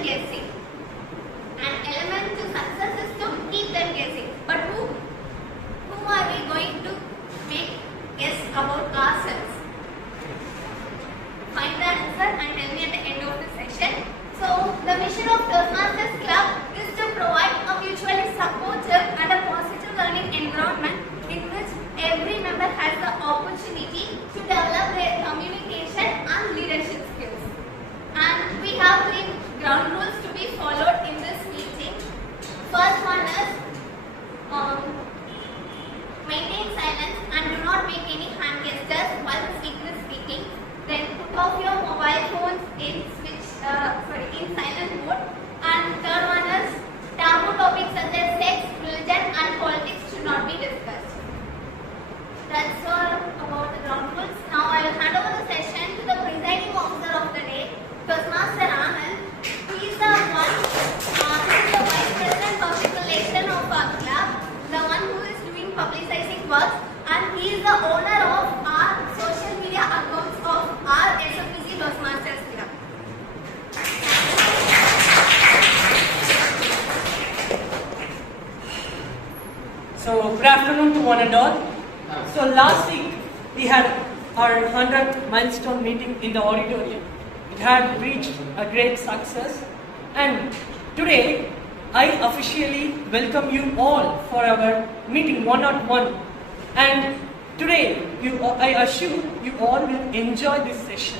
them guessing. An element to success is to keep them guessing. But whom are we going to make guess about ourselves? Find the answer and tell me at the end of the session. So, the mission of Toastmasters Club is to provide a mutually supportive and a positive learning environment in which every member has the opportunity to develop their communication and leadership skills. And we have 3 ground rules to be followed in this meeting. First one is maintain silence and do not make any hand gestures while the speaker is speaking. Then put off your mobile phones in silent mode. And third one is taboo topics such as sex, religion and politics should not be discussed. That's all about the ground rules. Now I will hand over the session to the presiding officer of the day, Toastmaster Anand. He is the vice president public relation of our club, the one who is doing publicizing works, and he is the owner of our social media accounts of our SMVEC Toastmasters Club. So, good afternoon to one and all. So, last week we had our 100th milestone meeting in the auditorium. It had reached a great success, and today I officially welcome you all for our meeting 101. And today I assure you all will enjoy this session.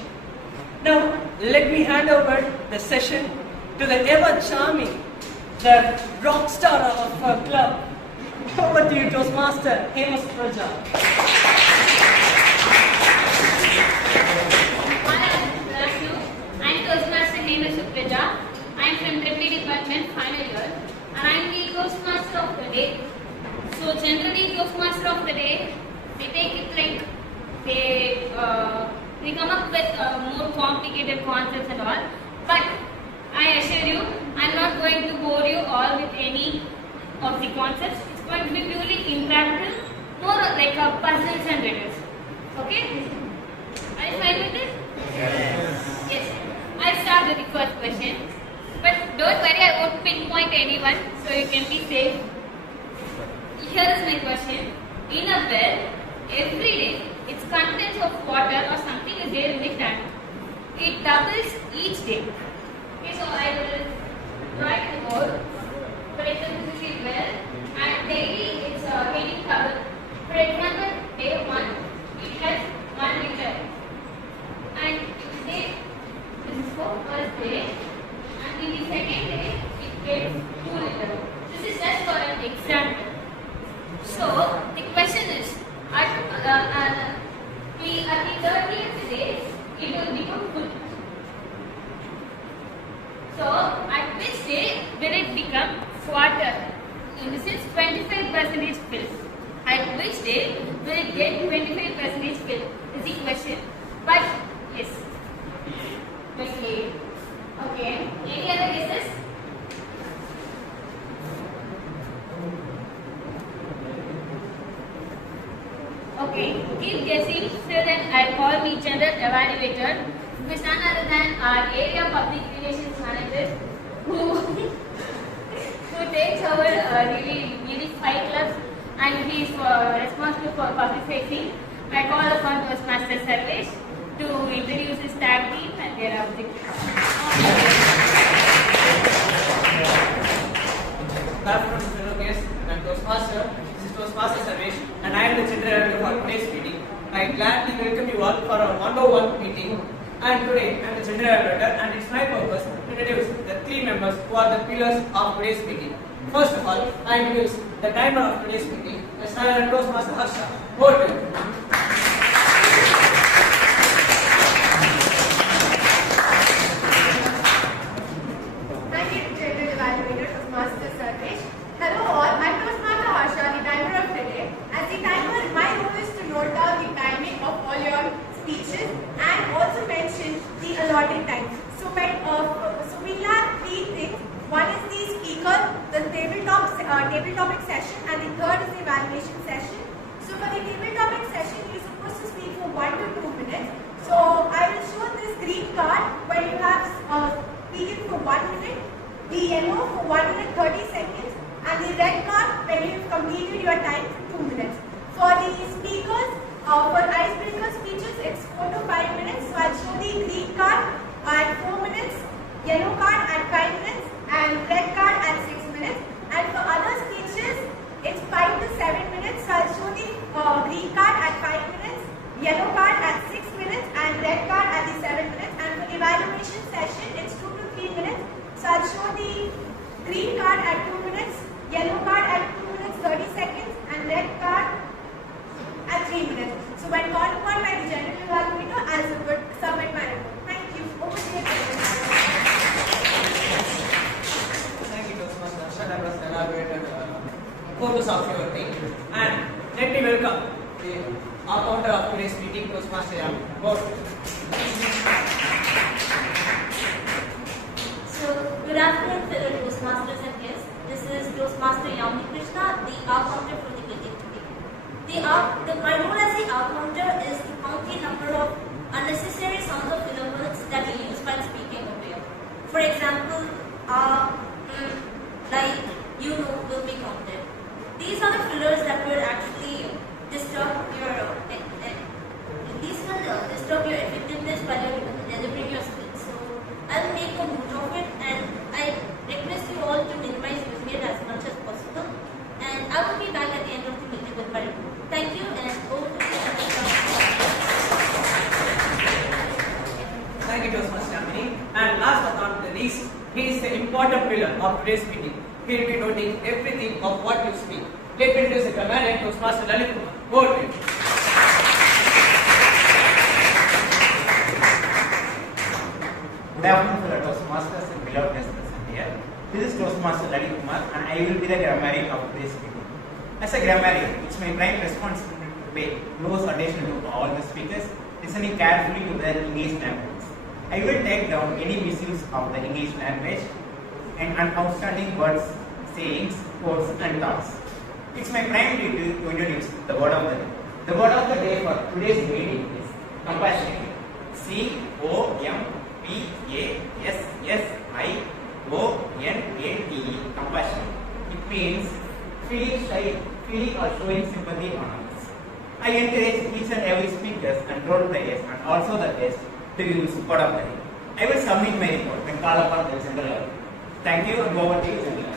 Now, let me hand over the session to the ever charming, the rock star of our club. Over to you, Toastmaster HEMA SUPRAJHA. Good afternoon. I am Toastmaster HEMA SUPRAJHA. I am from Triple Department, final year, and I am the Toastmaster of the day. So generally, Toastmaster of the day, they take it like they come up with more complicated concepts and all. But I assure you, I am not going to bore you all with any of the concepts. It's going to be purely interactive, more like puzzles and riddles. Okay? Are you fine with it? Yes. I'll start with the first question. But don't worry, I won't pinpoint anyone, so you can be safe. Here is my question. In a well, every day, its contents of water or something is there in the tank. It doubles each day. Okay, so I will write the word. For example, this is well, and daily it's getting double. For example, day 1, it has 1 liter. And day, this is for first day, and in the second day, it gets 2 liters. This is just for an example. So, the question is, at the 30th day, it will become full. So, at which day will it become quarter? In the sense, 25% fill. At which day will it get 25% fill? Is the question. But, yes. 28. Okay. Any other guesses? Okay, keep guessing till then I'll call the general evaluator, who is none other than our area public relations manager, who takes over really 5 clubs, and he is responsible for public facing. I call upon Toastmaster Sarvesh to introduce his tag team and their objectives. Good afternoon, fellow guests. I am Toastmaster. This is Toastmaster Sarvesh, and I am the general editor for today's meeting. I gladly welcome you all for our 101 meeting. And today, I am the general editor, and it's my purpose to introduce the 3 members who are the pillars of today's meeting. First of all, I introduce the timer of today's meeting, the standard Toastmaster Harsha. Over to you. Thank you, General Evaluator Toastmaster Sarvesh. Hello all, I'm Toastmaster Harsha, the timer of the day. As the timer, my role is to note down the timing of all your speeches and also mention the allotted time. So we'll have 3 things. One is the speaker, the table topic session, and the third is the evaluation session. So for the table topic session, for 1 minute, the yellow for 1 minute 30 seconds, and the red card when you've completed your time for 2 minutes. For the speakers, for icebreaker speeches, it's 4 to 5 minutes. So I'll show the green card at 4 minutes, yellow card at 5 minutes, and red card at 6 minutes. And for other speeches, it's 5 to 7 minutes. So I'll show the green card at 5 minutes, yellow card at 6 minutes, and red card at the 7 minutes. And for evaluation session, it's 2 to 3 minutes. So I'll show the green card at 2 minutes, yellow card at 2 minutes 30 seconds, and red card at 3 minutes. So when called upon by the general evaluator, I'll submit my report. Thank you. Over to you. Thank you, Toastmaster Harsha. That was elaborated purpose of your thing. And let me welcome the founder of today's meeting, Toastmaster Yami. So, good afternoon, fellow Toastmasters and guests. This is Toastmaster Yami Krishna, the founder for the meeting today. My role as the founder is to count the number of unnecessary sounds of filler words that we use while speaking over here. For example, like, you know, will be counted. These are the fillers that will actually disturb your effectiveness while you're delivering your speech. So I'll make a note of it, and I request you all to minimize using it as much as possible. And I will be back at the end of the meeting with my report. Thank you, and over to you. Thank you, Toastmaster Yamini. And last but not the least, he is the important pillar of today's meeting. He will be noting everything of what you speak. Let me introduce the commandant, Toastmaster Lalit Kumar. Go ahead. Good afternoon, fellow Toastmasters and beloved guests present here. This is Toastmaster Lalit Kumar, and I will be the grammarian of today's meeting. As a grammarian, it's my prime responsibility to pay close attention to all the speakers, listening carefully to their English language. I will take down any misuse of the English language and outstanding words, sayings, quotes, and thoughts. It's my prime duty to introduce the word of the day. The word of the day for today's meeting is compassionate. C-O-M-P-A-S-S-I-O-N-A-T-E, compassionate. It means feeling shy, feeling or showing sympathy on others. I encourage each and every speakers and role players and also the guests to use word of the day. I will submit my report and call upon the general level. Thank you, and over to you, general.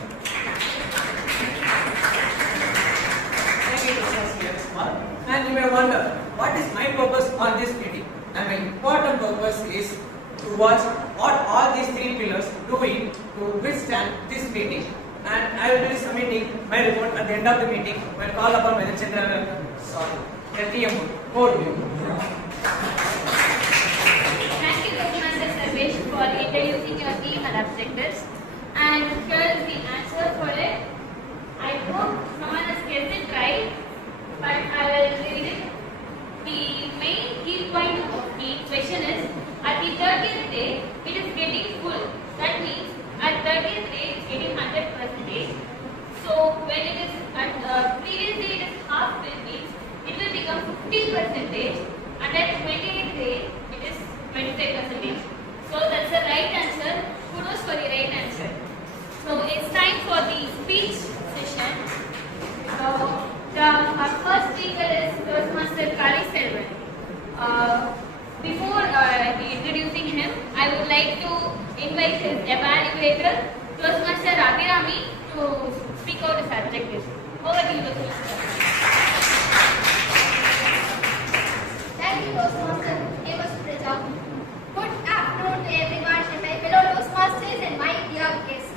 Thank you, Toastmaster Kumar. And you may wonder, what is my purpose on this meeting? And my important purpose is to watch what all these three pillars doing to withstand this meeting. And I will be submitting my report at the end of the meeting when called upon by the general TM. Over to you. Thank you, Toastmaster Sarvesh, for introducing your theme and objectives. And here is the answer for it. I hope someone has guessed it right, but I will read it. The main key point of the question is, at the 30th day, it is getting full. That means at 30th day, it is getting 100%. So when it is at previous day, it is half full, means it will become 50%. And at 28th day, it is 25%. So that's the right answer. Kudos for the right answer. So it's time for the speech session. Our first speaker is Toastmaster Kali Selvan. Before introducing him, I would like to invite his evaluator, Toastmaster Abhirami, to speak out his objectives. Over to you, Toastmaster. Thank you, Toastmaster. Name is SUPRAJHA. Good afternoon to everyone and my fellow Toastmasters and my dear guests.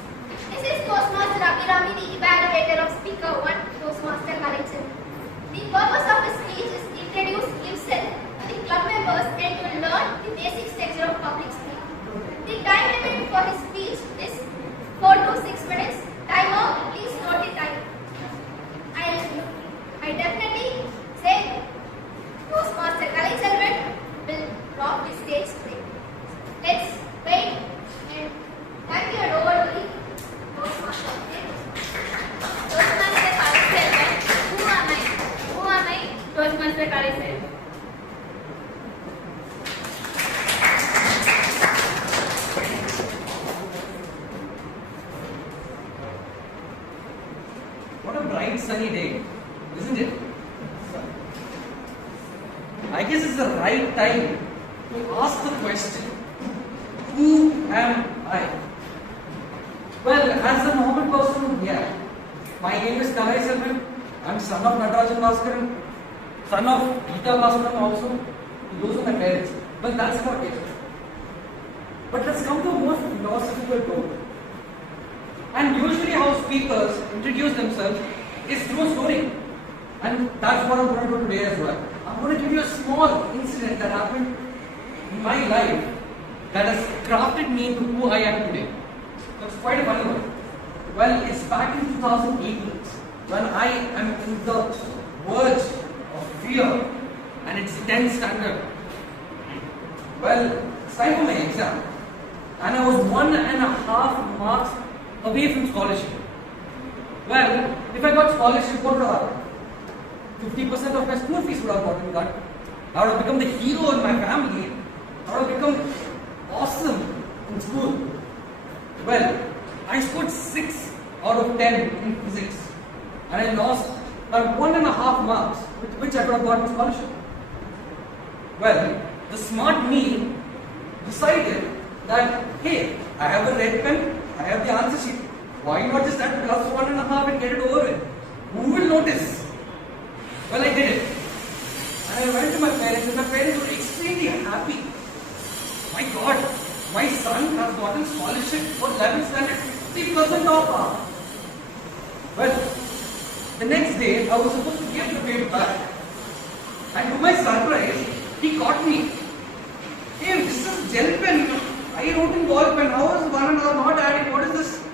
This is Toastmaster Abhirami, the evaluator of Speaker 1, Toastmaster Collection. The purpose of his speech is to introduce himself to the club members and to learn the basic structure of public speaking. The time limit for his speech is 4 to 6 minutes. Timer, please note the time. I definitely say Toastmaster Collection will rock the stage today. Let's wait and thank you and over to the Toastmaster. Toastmaster Kali Selvan. Who am I? Toastmaster Kali Selvan. bright sunny day, isn't it? I guess it's the right time to ask the question, who am I? Well, as a normal person, yeah. My name is Kalai Selvan. I'm son of Natarajan Bhaskaran, son of Geeta Bhaskaran also. Those are my parents. But that's not it. But let's come to a more philosophical tone. And usually how speakers introduce themselves is through a story. And that's what I'm going to do today as well. I'm going to give you a small incident that happened in my life that has crafted me into who I am today. It's quite a funny one. Well, it's back in 2018 when I am in the verge of fear and it's 10th standard. Well, it's time for my exam and I was 1.5 marks away from scholarship. Well, if I got scholarship, what would have happened? 50% of my school fees would have gotten cut. I would have become the hero in my family. I would have become awesome in school. Well, I scored 6 out of 10 in physics and I lost by 1.5 marks with which I could have gotten scholarship. Well, the smart me decided that, hey, I have a red pen, I have the answer sheet. Why not just add plus 1.5 and get it over with? Who will notice? Well, I did it. And I went to my parents and my parents were extremely happy. My God, my son has gotten scholarship for 11th standard, 50% off. Well, the next day I was supposed to give the paper back. And to my surprise, he caught me. Hey, this is gel pen. I wrote in ball pen. How is 1.5 not adding? What is this?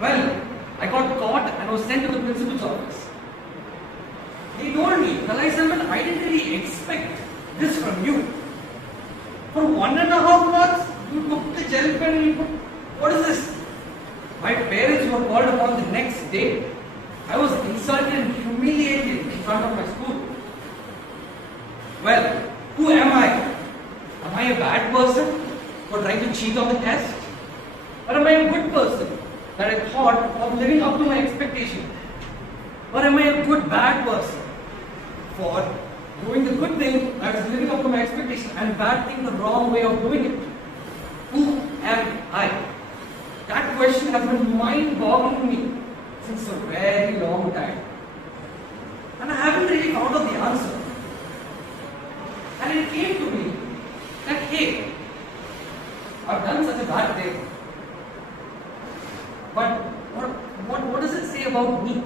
Well, I got caught and was sent to the principal's office. He told me, Kalai Selvan, I didn't really expect this from you. For 1.5 marks, you took the gel pen and you put, what is this? My parents were called upon the next day. I was insulted and humiliated in front of my school. Well, who am I? Am I a bad person for trying to cheat on the test? Or am I a good person that I thought of living up to my expectation? Or am I a good bad person for doing the good thing that is living up to my expectation and bad thing the wrong way of doing it? Who am I? That question has been mind-boggling me since a very long time. And I haven't really found out the answer. And it came to me that, hey, I've done such a bad thing. But what does it say about me?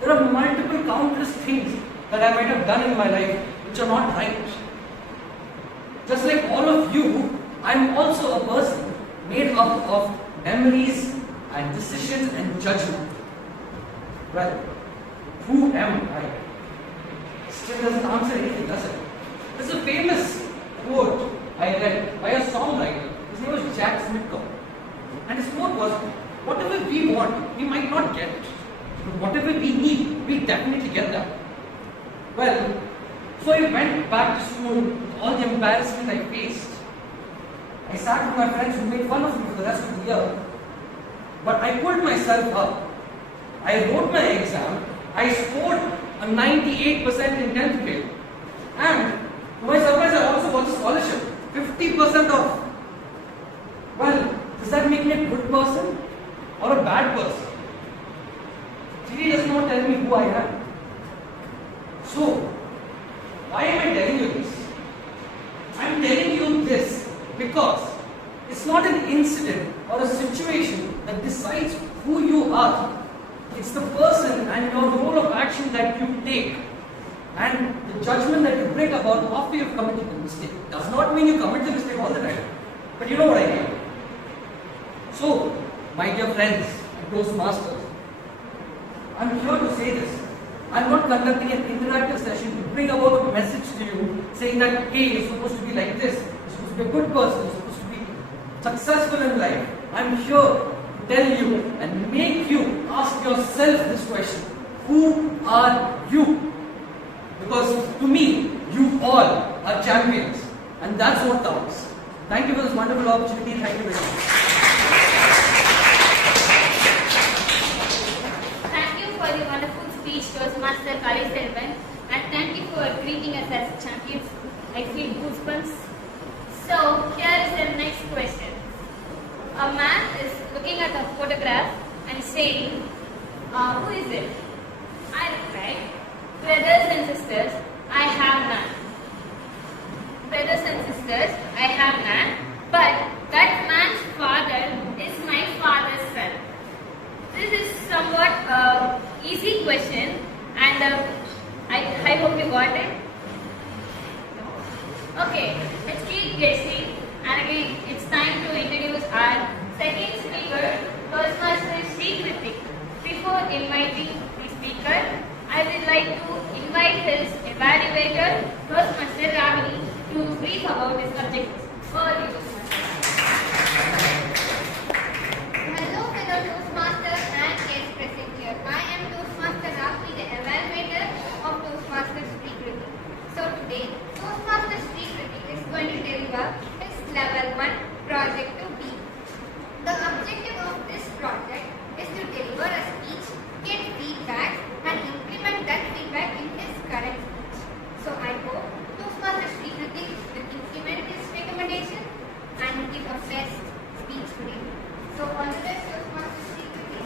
There are multiple countless things that I might have done in my life which are not right. Just like all of you, I am also a person made up of memories and decisions and judgment. Well, who am I? Still doesn't answer anything, does it? There's a famous quote I read by a songwriter. His name was Jack Smith. And his quote was, whatever we want, we might not get it. But whatever we need, we definitely get that. Well, so I went back to school with all the embarrassment I faced. I sat with my friends who made fun of me for the rest of the year. But I pulled myself up. I wrote my exam. I scored a 98% in 10th grade. And to my surprise, I also got a scholarship. 50% off. Well, does that make me a good person or a bad person? It really does not tell me who I am. So, why am I telling you this? I am telling you this because it's not an incident or a situation that decides who you are. It's the person and your role of action that you take and the judgment that you bring about after you've committed the mistake. Does not mean you commit the mistake all the time. But you know what I mean. So, my dear friends and Toastmasters, I'm here to say this. I'm not conducting an interactive session to bring about a message to you saying that, hey, you're supposed to be like this, you're supposed to be a good person, you're supposed to be successful in life. I'm here to tell you and make you ask yourself this question. Who are you? Because to me, you all are champions. And that's what counts. Thank you for this wonderful opportunity. Thank you very much. Thank you for the wonderful easy question, and I hope you got it. Okay, let's keep guessing, and again it's time to introduce our second speaker, Toastmaster Sri Kritik. Before inviting the speaker, I would like to invite his evaluator, Toastmaster Rahul, to brief about his objectives. Over to you, Toastmaster. Hello fellow Toastmasters and guests present here. I am Toastmaster Rahul, the evaluator of Toastmaster Sri Kritik. So today, Toastmaster Sri Kritik is going to deliver his level 1 project to B. The objective of this project is to deliver a speech, get feedback and implement that feedback in his current speech. So I hope Toastmaster Sri Kritik will implement his recommendation and give a best speech today. So all the best, Toastmaster Sri Kritik.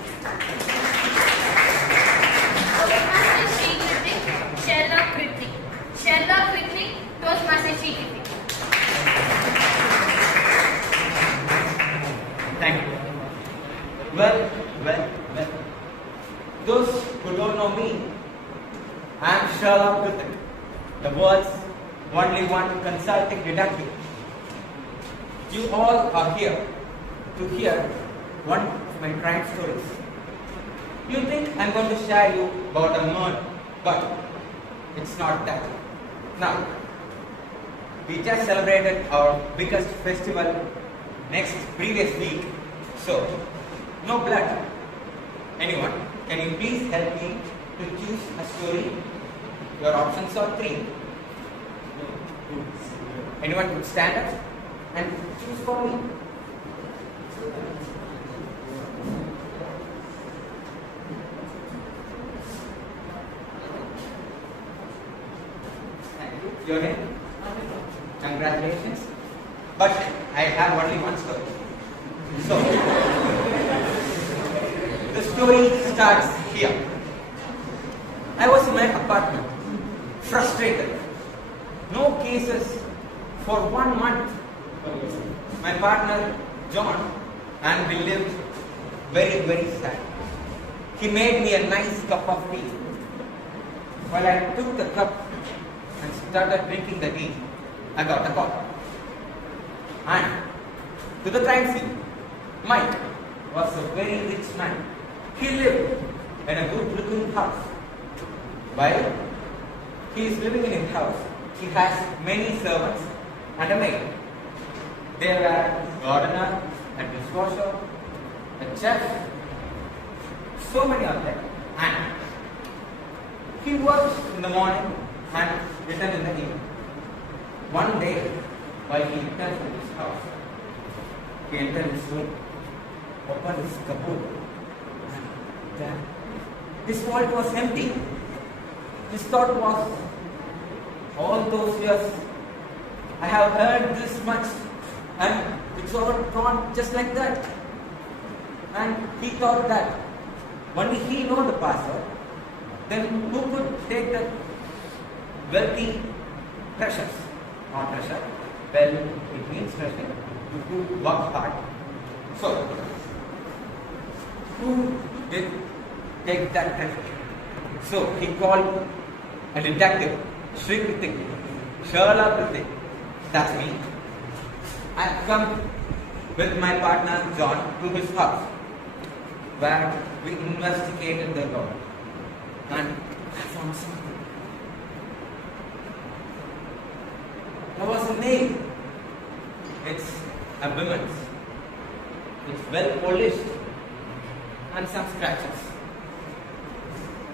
Toastmaster Sri Kritik, Sherlock Kritik. Sherlock Kritik, Toastmaster Sri Kritik. Thank you. Well. Those who don't know me, I am Sherlock Kritik, the world's only one consulting detective. You all are here to hear one of my crime stories. You think I'm going to share you about a murder, but it's not that. Now, we just celebrated our biggest festival previous week, so no blood. Anyone, can you please help me to choose a story? Your options are 3. Anyone could stand up and choose for me. Thank you. Your name? Congratulations. But I have only one story. So, the story starts here. I was in my apartment, frustrated. No cases for 1 month. My partner, John, and we lived very, very sad. He made me a nice cup of tea. While I took the cup and started drinking the tea, I got a call. And to the crime scene, Mike was a very rich man. He lived in a good looking house. While he is living in his house, he has many servants and a maid. There were a gardener, a dishwasher, a chef, so many of them. And he worked in the morning and returned in the evening. One day, while he returned from his house, he entered his room, opened his cupboard, and there his wallet was empty. His thought was, all those years I have earned this much and it's all gone just like that. And he thought that only he knows the password, then who could take the wealthy treasures? Not treasure, well, it means treasure. You could work hard. So, who did take that treasure? So, he called a detective, Sri Kritik, Sherlock Kritik, that's me. I come with my partner John to his house, where we investigated the law, and I found something. There was a nail. It's a woman's. It's well polished and some scratches.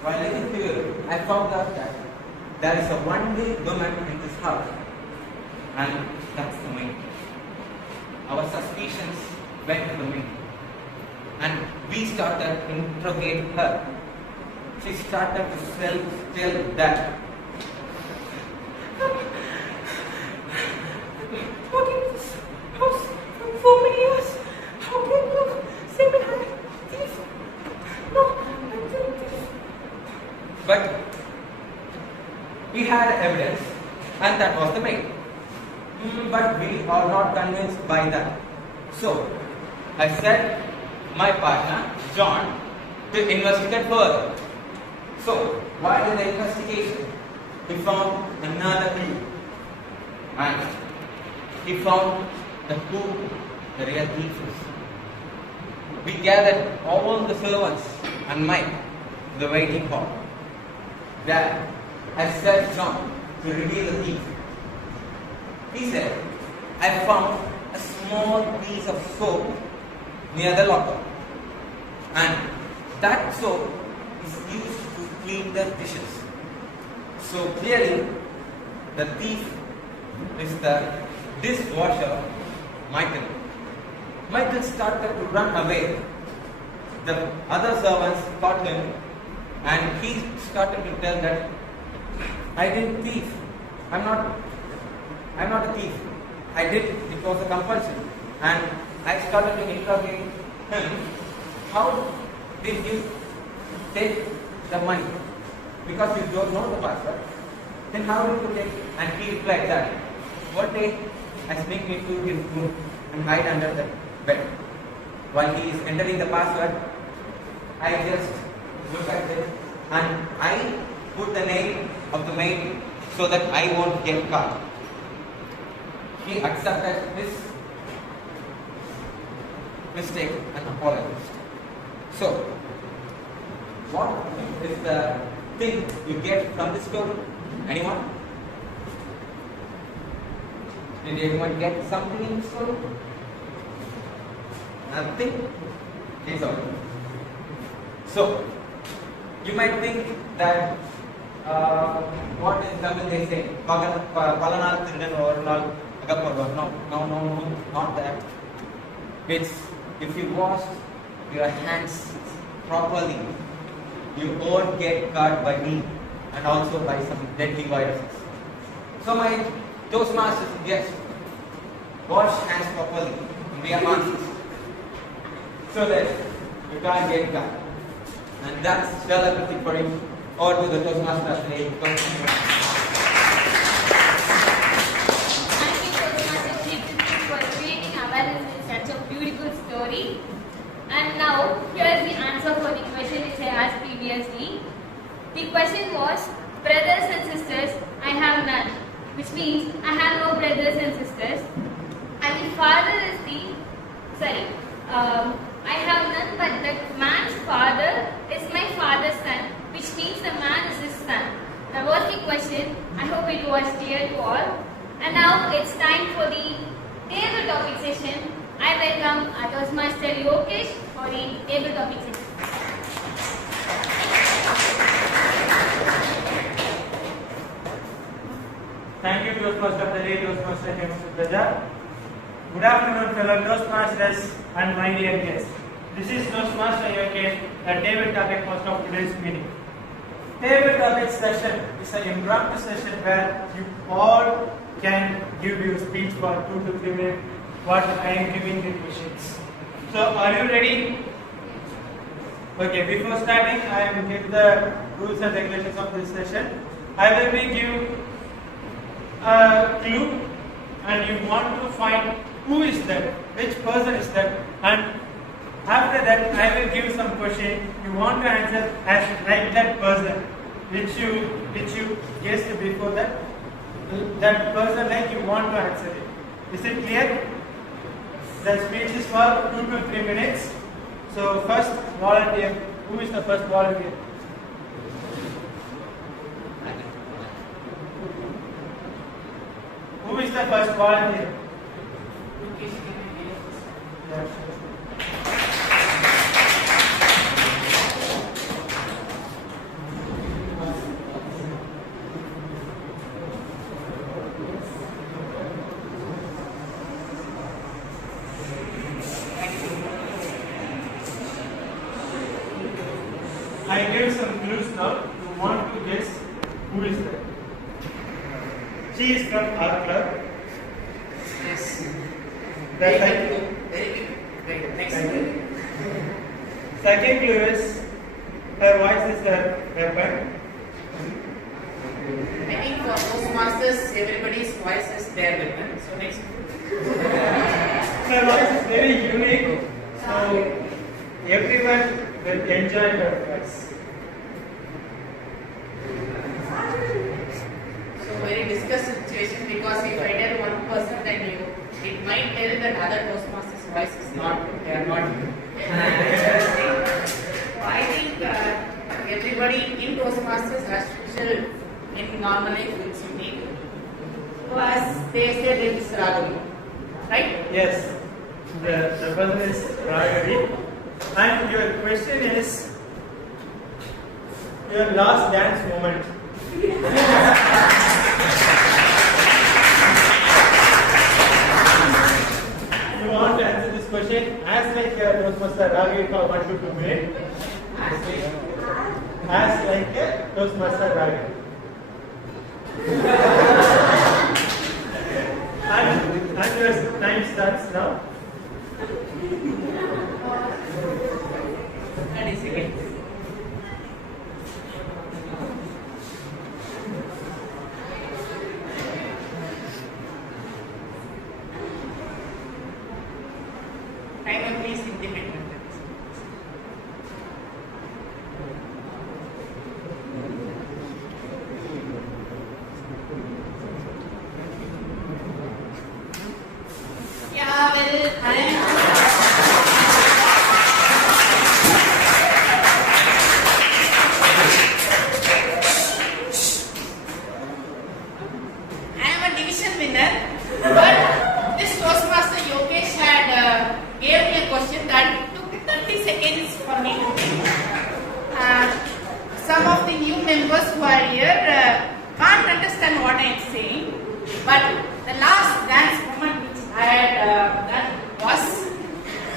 While looking here, I found out that there is a only woman in this house, and that's the maid. Our suspicions went to the maid, and we started interrogating her. She started to tell that what is this house for many years? How can you say me this? No, I'm doing this. But we had evidence, and that was the maid. But we are not convinced by that. So I said my partner John to investigate further. So, while in the investigation, he found another clue. And he found who the real thief is. We gathered all the servants and Mike in the waiting hall. There, I sat John to reveal the thief. He said, I found a small piece of soap near the locker. And that soap is used to clean the dishes. So clearly, the thief is the dishwasher, Michael. Michael started to run away. The other servants caught him and he started to tell that I didn't thief. I'm not a thief. I did it was a compulsion. And I started to interrogate him. How did you take the money? Because you don't know the password. Then how did you take it? And he replied that one day I sneaked into his room and hide under the bed. While he is entering the password, I just look at it and I put the name of the maid so that I won't get caught. He accepted his mistake and apologized. So, what is the thing you get from this story? Anyone? Did anyone get something in this story? Nothing? It's all. So, you might think that what in Tamil they say, Palanal Thirudan Oranal Agappavar. No, not that. It's if you wash your hands properly, you won't get caught by me and also by some deadly viruses. So my Toastmasters suggest wash hands properly and wear masks so that you can't get caught. And that's still everything for you. Over to the Toastmasters today. Thank you, Toastmasters, for creating awareness in such a beautiful story. And now, here's the answer for the question which I asked previously. The question was, brothers and sisters, I have none. Which means, I have no brothers and sisters. And the father is I have none, but the man's father is my father's son. Which means the man is his son. That was the question. I hope it was clear to all. And now, it's time for the table topic session. I welcome our Toastmaster Yokesh for the table topic session. Thank you, Toastmaster Dali, Toastmaster SUPRAJHA. Good afternoon, fellow Toastmasters and my dear guests. This is Toastmaster Yokesh, the table topic host of today's meeting. Table topic session is an impromptu session where you all can give your speech for 2 to 3 minutes. What I am giving the questions. So, are you ready? Okay, before starting, I will give the rules and regulations of this session. I will be give a clue, and you want to find who is that, which person is that, and after that, I will give some question. You want to answer as like that person, which you guessed before that. That person like you want to answer it. Is it clear? The speech is for 2 to 3 minutes. So first volunteer. Who is the first volunteer? Who is the first volunteer? I gave some clues now. You want to guess who is that? She is from our club. Yes. That's Very good. Very good. Next. Second clue is her voice is her weapon. I think for Toastmasters, everybody's voice is their weapon. So next. Her voice is very unique. So everyone will enjoy her voice. So very discussed situation, because if I tell one person, then it might tell that other Toastmasters voice is not, they are not interesting. I think everybody in Toastmasters as usual in normal life is unique. So as they said, it is Raghavi, right? Yes, the person is Raghavi. And your question is your last dance moment. You want to answer this question as like Toastmaster Raghavi for 1 to 2 minutes? As like a Toastmaster Raghavi. And your time starts now. 30 seconds. Timer, please indicate. Yeah, well, I am a division winner, but this Toastmaster Yogesh had gave me a question that took 30 seconds for me to think. Some of the new members who are here can't understand what I am saying, but the last dance moment which I had done was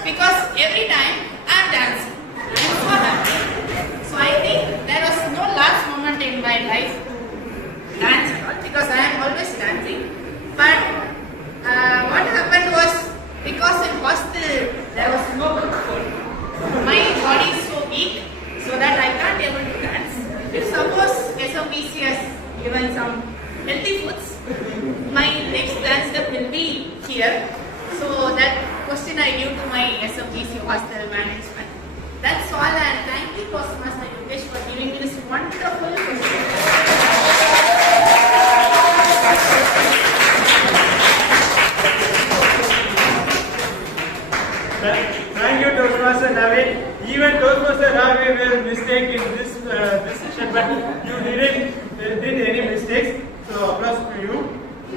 because every time I am dancing, I am so happy. So I think there was no last moment in my life to dance because I am always dancing. But what happened was, because in hostel there was no good food, my body is so weak so that I can't able to dance. If suppose SMVEC has given some healthy foods, my next dance step will be here. So that question I give to my SMVEC hostel management. That's all, and thank you Toastmaster Yogesh for giving me this wonderful question. Thank you, Toastmaster Navid. Even Toastmaster Navid made a mistake in this session, but you didn't did any mistakes. So applause to you.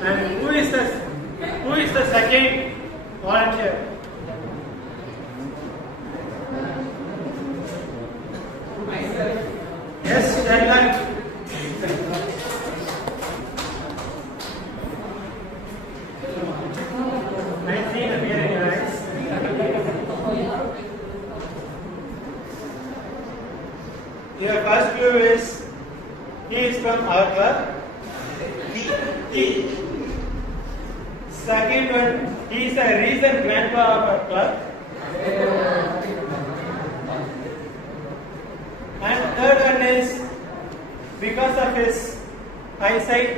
And who is the second volunteer? Yes, gentlemen. I see the fear in your eyes. Your first clue is he is from our club. He. Second one, he is a recent grandpa of our club. And third one is, because of his eyesight,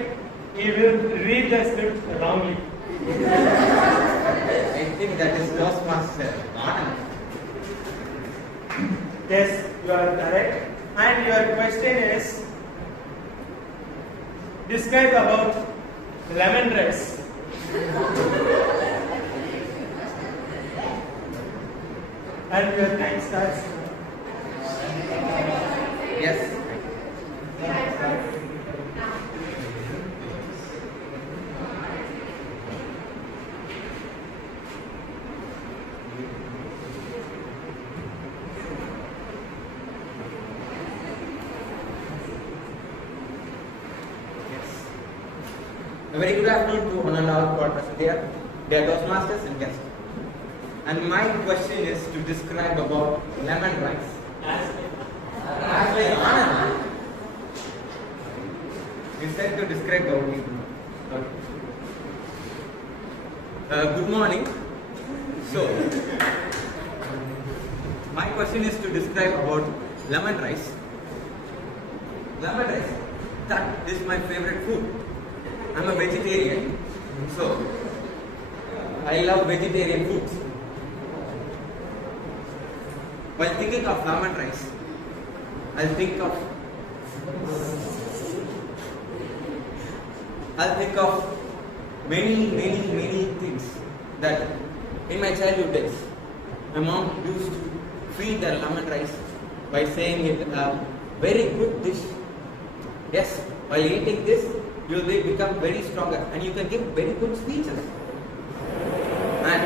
he will read the script wrongly. I think that is Toastmaster Anand. Yes, you are correct. And your question is, describe about lemon rice. And your time starts. Yes. A very good afternoon to one and all who are present here, dear Toastmasters and guests. And my question is to describe about lemon rice. As like Anand. You said to describe about it. Okay. Good morning. So, my question is to describe about lemon rice. Lemon rice, that is my favorite food. I'm a vegetarian, so I love vegetarian foods. While thinking of lemon rice, I'll think of I'll think of many things that in my childhood days, my mom used to feed the lemon rice by saying it a very good dish. Yes, by eating this, you will become very stronger and you can give very good speeches. And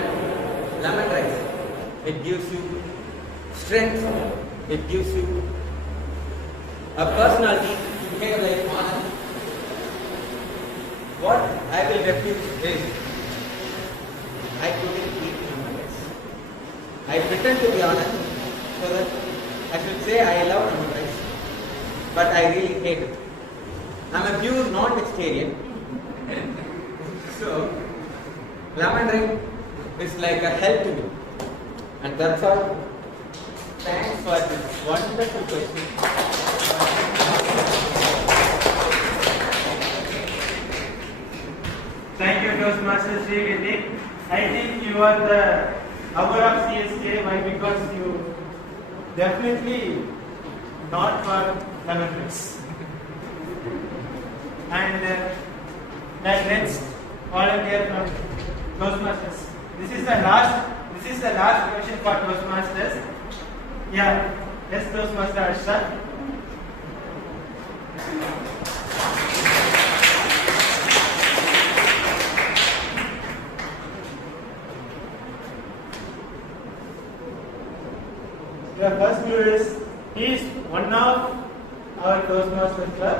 lemon rice, it gives you strength, it gives you a personality to behave like honor. What I will refuse is, I couldn't eat lemon rice. I pretend to be honest so that I should say I love lemon rice, but I really hate it. I'm a pure non-vegetarian, so lemon rice is like a help to me. And that's all. Thanks for this wonderful question. Thank you, Toastmasters Sri. I think you are the hour of CSK. Why? Because you definitely not for lemon rice. And the next volunteer from Toastmasters. This is the last question for Toastmasters. Yeah, yes, Toastmaster Arsha. The first clue is, he is one of our Toastmasters club.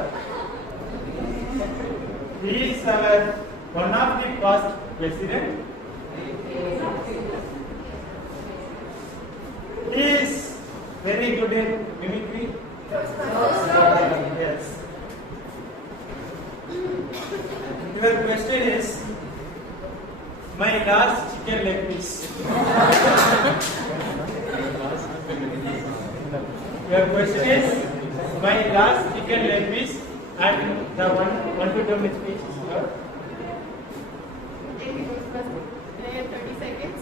He is one of the past president. He is very good in mimicry. Yes. Your question is, my last chicken leg piece. Your question is, my last chicken leg piece and the 1 to 2 minute speech. Can we go first? Can I have 30 seconds?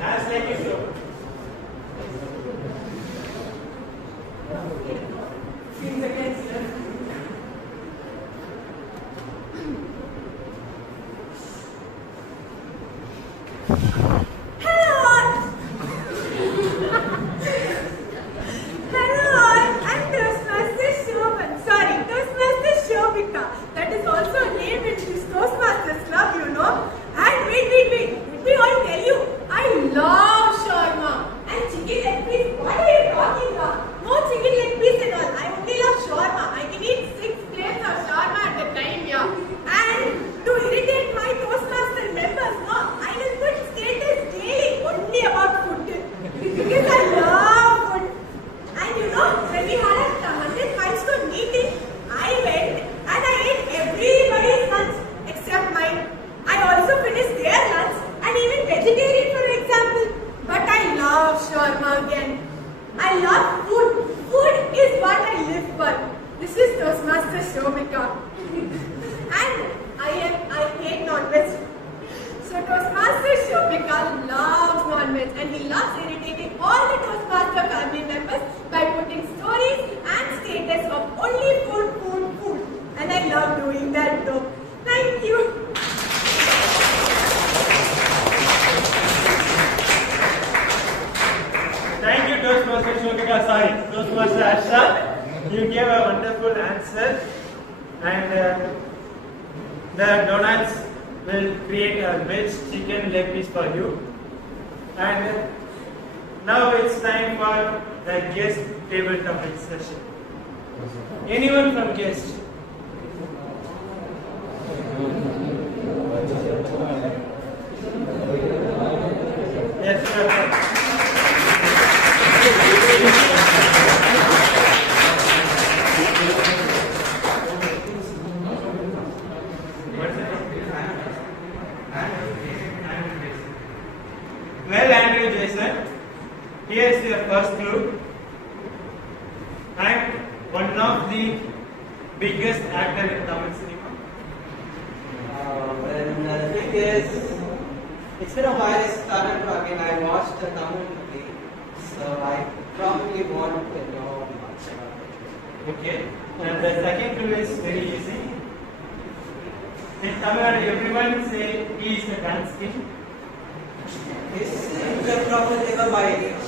As like a show. That is also named in this Toastmasters Club, you know. And wait. Let me all tell you, I love shawarma and chicken leg piece. What are you talking about? No chicken leg piece at all. I only love shawarma. I can eat 6 plates of shawarma at a time, yeah. And to irritate my Toastmaster members, no, I will put status daily only about food. Because I love food. And you know, when we had a 100 milestone meeting, I went and I ate everybody's lunch except mine. I also finished their lunch and even vegetarian for example. But I love shawarma again. I love food. Food is what I live for. This is Toastmaster Shobhika. And I hate non-veg. So Toastmaster Shobhika loves non-veg and he loves irritating all the Toastmaster family members by putting stories and status of only food. And I love doing that though. Thank you. Thank you, Toastmaster Shobhika. Sorry, Toastmaster Asha. You gave a wonderful answer. And the donuts will create a veg chicken leg piece for you. And now it's time for the guest table topic session. Anyone from guest? Yes, sir. Well, Andrew Jason, here's your first clue. I'm one of the biggest actor in Tamil cinema. The thing Yes. It's been a while I started, I watched the Tamil movie, so I probably want to know much about it. Okay. And the second clue is very easy. In Tamil, everyone say he is the dance king. Is the problem ever by age?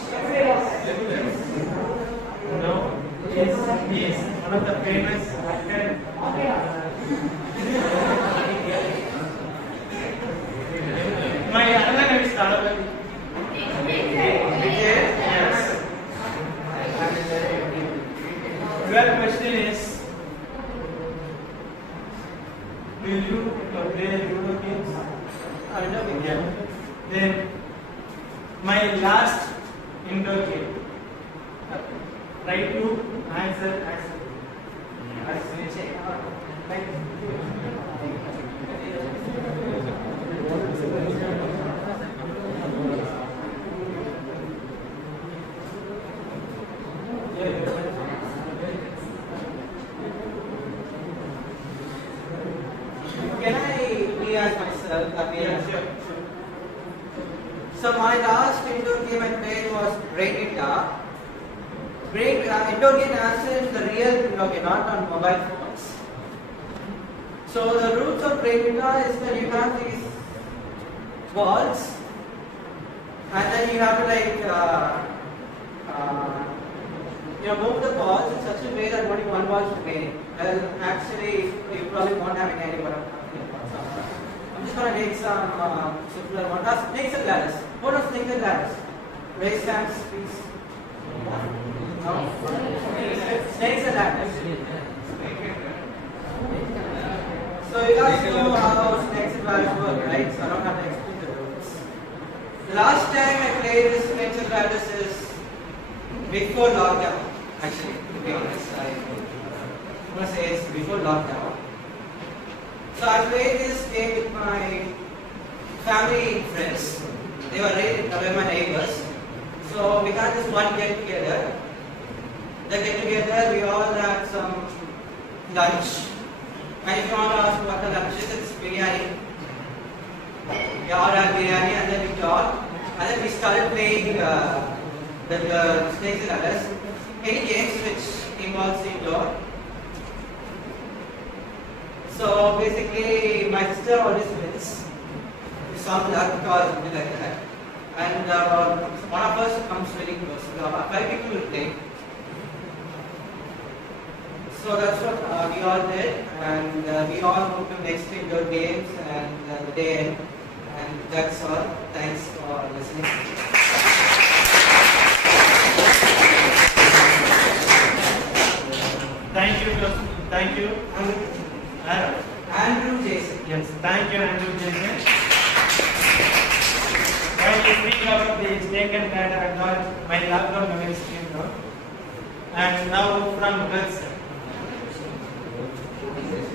No. Yes, he is one of the famous actors. My another name is Talabali. Yes. Your question is, will you play Ludo games? I know. Yeah. Then my last indoor game. Try to answer. Can I be as myself? Yeah, sure. So my last indoor game I played was Brain Guitar. Indoor game as in the real indoor game, not on mobile phones. So the rules of Brain Guitar is that you have these balls, and then you have to move the balls in such a way that only one ball is remaining. Well, actually, you probably won't have any idea what I'm talking about. I'm just going to take some simpler one. Snakes and ladders. What are snakes and ladders? Raise hands, please. No? Snakes and ladders. So you guys know how snakes and ladders work, right? So I don't have to explain the rules. The last time I played this snakes and ladders is before lockdown. Actually, to be honest, I want to say it's before lockdown. So I played this game with my family friends. They were my neighbors. So we had this one get together. The get together, we all had some lunch. And if you want to ask what the lunch is, it's biryani. We all had biryani and then we talked. And then we started playing the snakes and ladders. Any games which involves indoor. So basically, my sister always wins. Some luck or something like that. And one of us comes really close. 5 people will play. So that's what we all did, and we all moved to next indoor games, and the day ended. And that's all. Thanks for listening. Thank you. Andrew Jason. Yes, thank you, Andrew Jason. While you speak about the snake and ladder, I got my lockdown memories came out. And now from girls.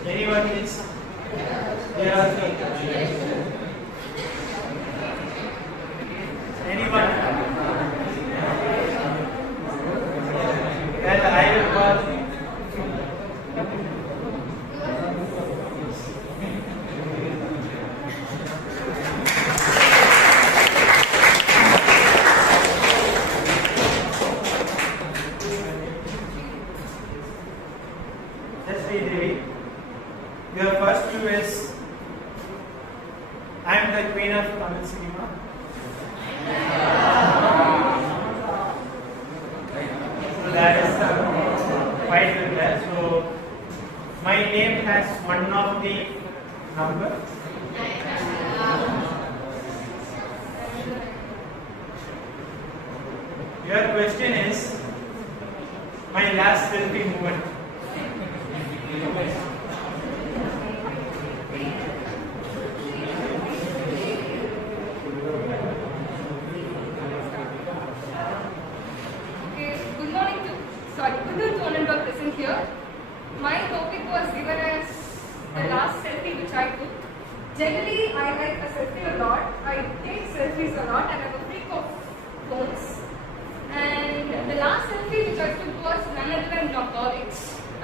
Anyone is? There are anyone? Well, I will call. Your first clue is, I am the queen of Tamil cinema. So that is quite good there. So my name has one of the numbers. Your question is, my last selfie moment. Here, my topic was given as the last selfie which I took. Generally, I like a selfie a lot. I take selfies a lot, and I'm a freak of phones. And the last selfie which I took was none other than college. I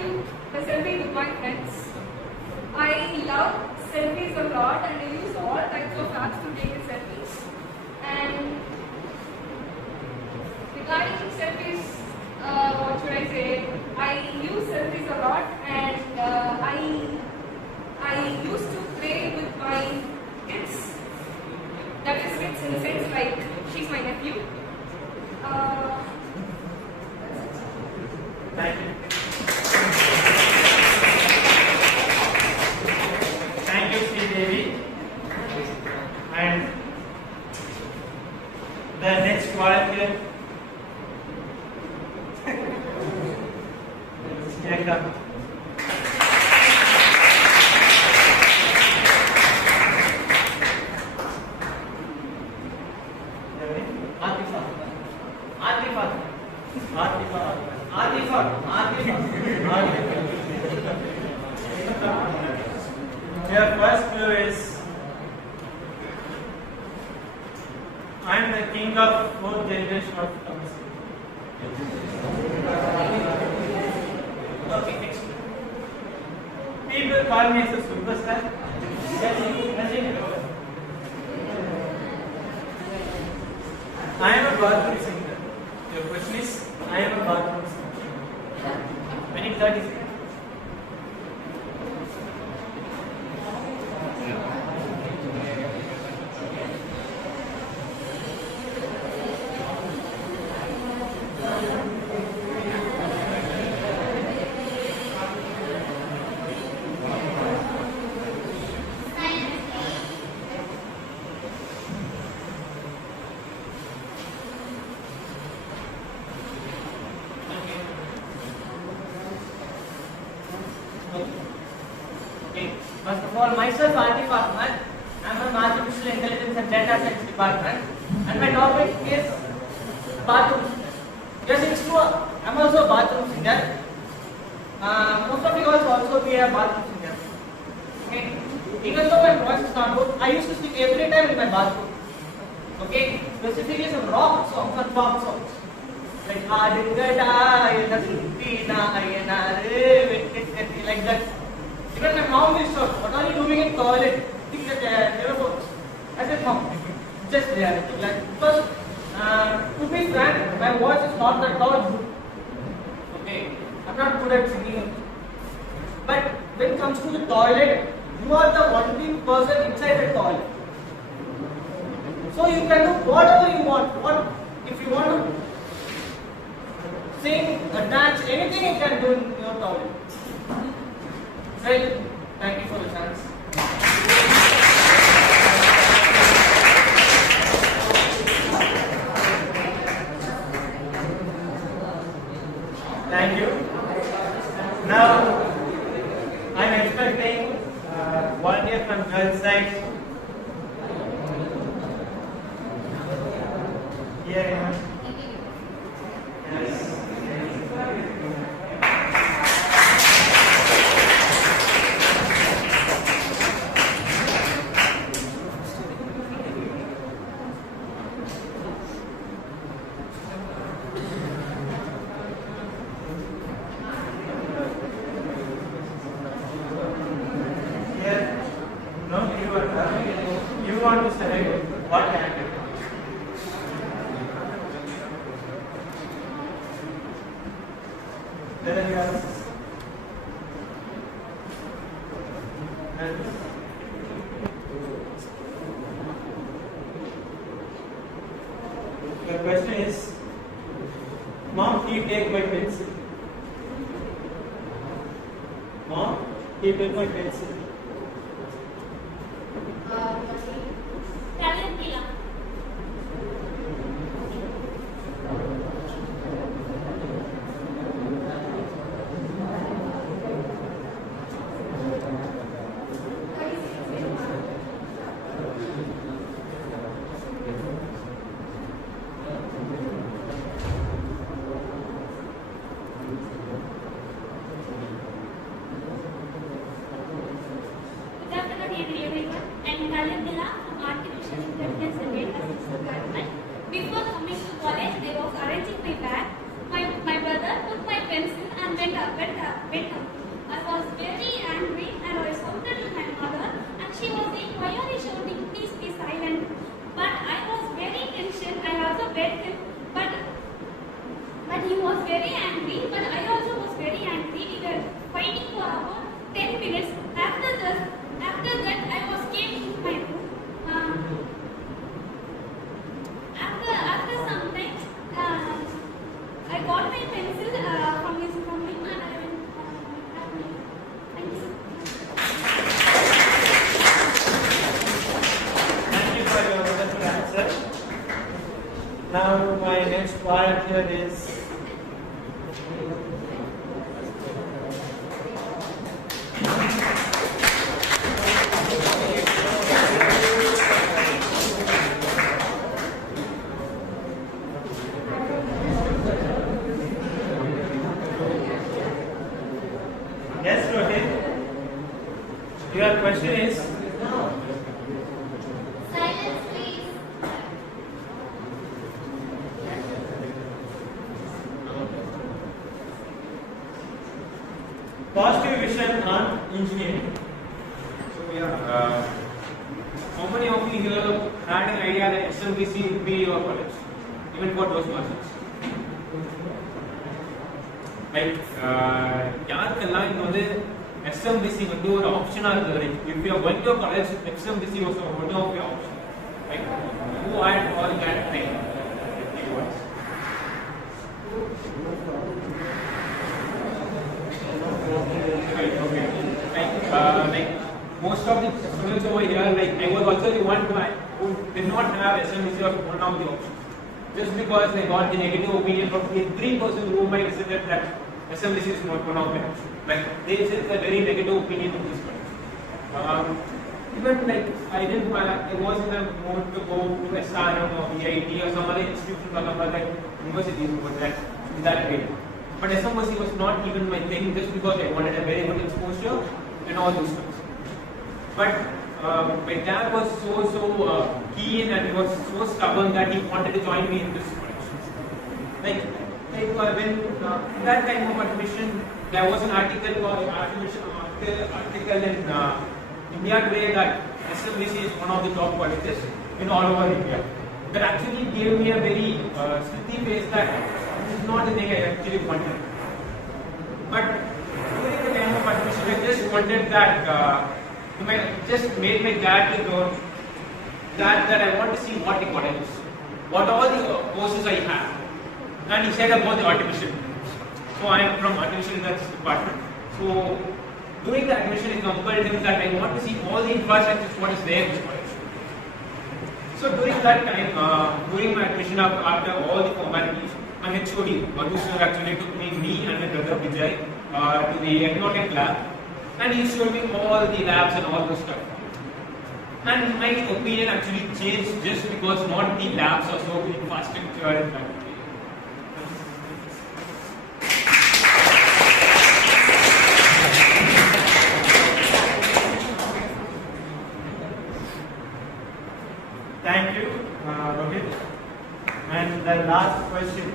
took the selfie with my friends. I love selfies a lot, and I use all types of apps to take selfies. And regarding selfies, what should I say? I use selfies a lot, and I used to play with my kids. That is kids in the sense like she's my nephew. Thank you. Thank you, Sri Devi. And the next volunteer. Here come. Your first clue is I am the king of fourth generation of Thomas. Okay, next. People call me as a superstar. I am a bathroom singer. Your question is, I am a bathroom singer. When in 30 seconds. First of all, myself, Artif Ahmad. I am from Artificial Intelligence and Data Science Department, and my topic is bathroom. Yes, it's true. I am also a bathroom singer. Most of you guys also be a bathroom singer. Okay. Even though my voice is not good, I used to sing every time in my bathroom. Okay. Specifically some rock songs and pop songs. Like like that. Even my mom will shout, what are you doing in toilet? Think that telephones. I said, Mom, just reality. Like, because, to be frank, my voice is not that good. Okay, I'm not good at singing. But when it comes to the toilet, you are the only person inside the toilet. So you can do whatever you want. If you want to sing, dance, anything you can do in your toilet. Right? Thank you for the chance. Thank you. Now, I'm expecting volunteer from girls' side. Yeah. Yes. You want to select what candidate? Then you have your question is, Mom, can you take my pencil? Mom, can you take my pencil? Before coming to college, they was arranging my bag. My brother took my pencil and went up. I was very angry and I shouted to my mother, and your question is? Silence, please. Positive vision on engineering. So yeah, how many of you here had an idea that SMVC would be your college, even for Toastmasters? Like, யாருக்கெல்லாம் இங்க வந்து SMVC வந்து ஒரு ஆப்ஷனா இருக்குது? Like, if you are going to a college, SMVC was one of your options. Like, who had all that thing? Okay. Like most of the students over here, like I was also the one who did not have SMVC as one of the options. Just because they got the negative opinion from the 3% whom I visited that SMVC is not one of them. Like they said a very negative opinion of this college. Even like I was in a mood to go to SRM or VIT or some other institution or some other universities over that way. But SMVC was not even my thing just because I wanted a very good exposure and all those things. But my dad was so keen and he was so stubborn that he wanted to join me in this college. Like when that time of admission, there was an article in India Today that SMVC is one of the top colleges in all over India. That actually gave me a very smithy face that this is not the thing I actually wanted. But during the time of admission, I just wanted that. Just made my dad to know that I want to see what the college is, what all the courses I have. And he said about the artificial. So I am from artificial intelligence department. So during the admission, I compelled him that I want to see all the infrastructure what is there in this college. So during that time, during my admission after all the formalities, my HOD, Madhu sir actually took me and my brother Vijay to the Aeronautic lab. And he showed me all the labs and all those stuff. And my opinion actually changed just because not the labs are so infrastructure and that. Thank you, Rohit. And the last question,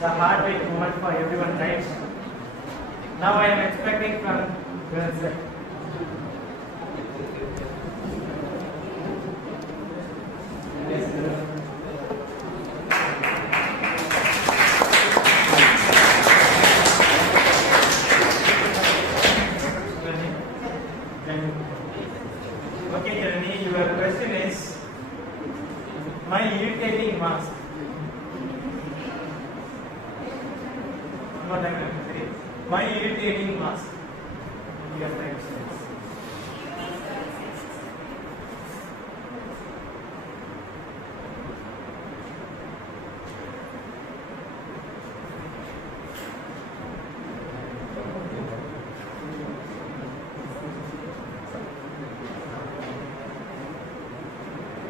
the heartbeat moment for everyone, right? Now I am expecting from girls. Okay, Jeremy, your question is my irritating mask. What am I saying? My irritating mask. Your friends.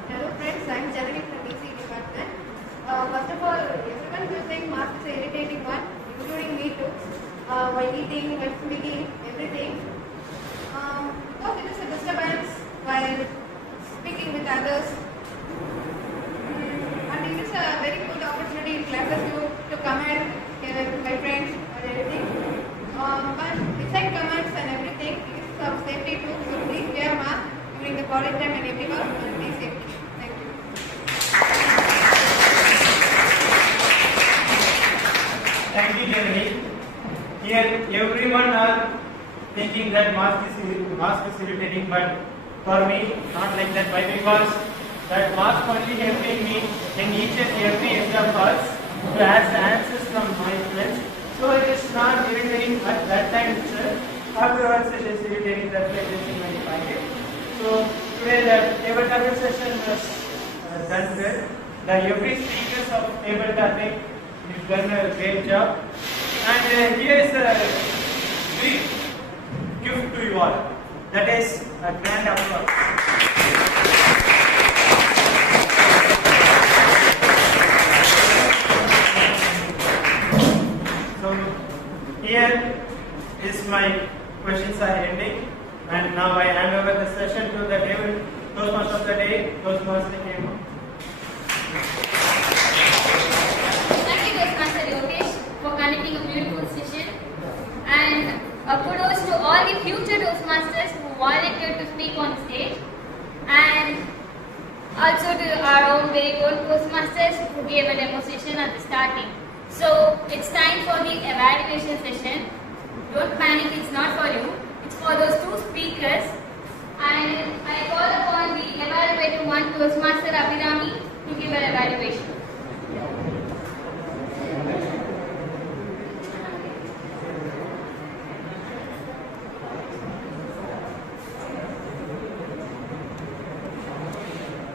Hello friends, I am Janani from DC department. First of all, everyone will think mask is an irritating one, including me too. While eating, while speaking, everything. Because it is a disturbance while speaking with others. And it is a very good opportunity in classes to comment my friends or everything. But besides comments and everything, it is of safety too. So please wear a mask during the college time and everywhere and be safe. Thank you. Thank you, Jeremy. Here, everyone are thinking that mask is irritating, but for me, not like that. Why? Because that mask only helping me in each and every exam calls to ask answers from my friends. So it is not irritating at that time itself. Afterwards, it is irritating. That's why it is in my pocket. So today the table tapping session was done well. Every speakers of table tapping has done a great job. And here is a big gift to you all. That is a grand applause. So here is my questions are ending. And now I hand over the session to the David Toastmaster of the Day, Toastmaster HEMA. Thank you, Toastmaster Yogesh, for conducting a beautiful session. And kudos to all the future Toastmasters who volunteered to speak on stage. And also to our own very own Toastmasters who gave a demonstration at the starting. So it's time for the evaluation session. Don't panic, it's not for you. It's for those two speakers. And I call upon the evaluator one, Toastmaster Abhirami, to give an evaluation.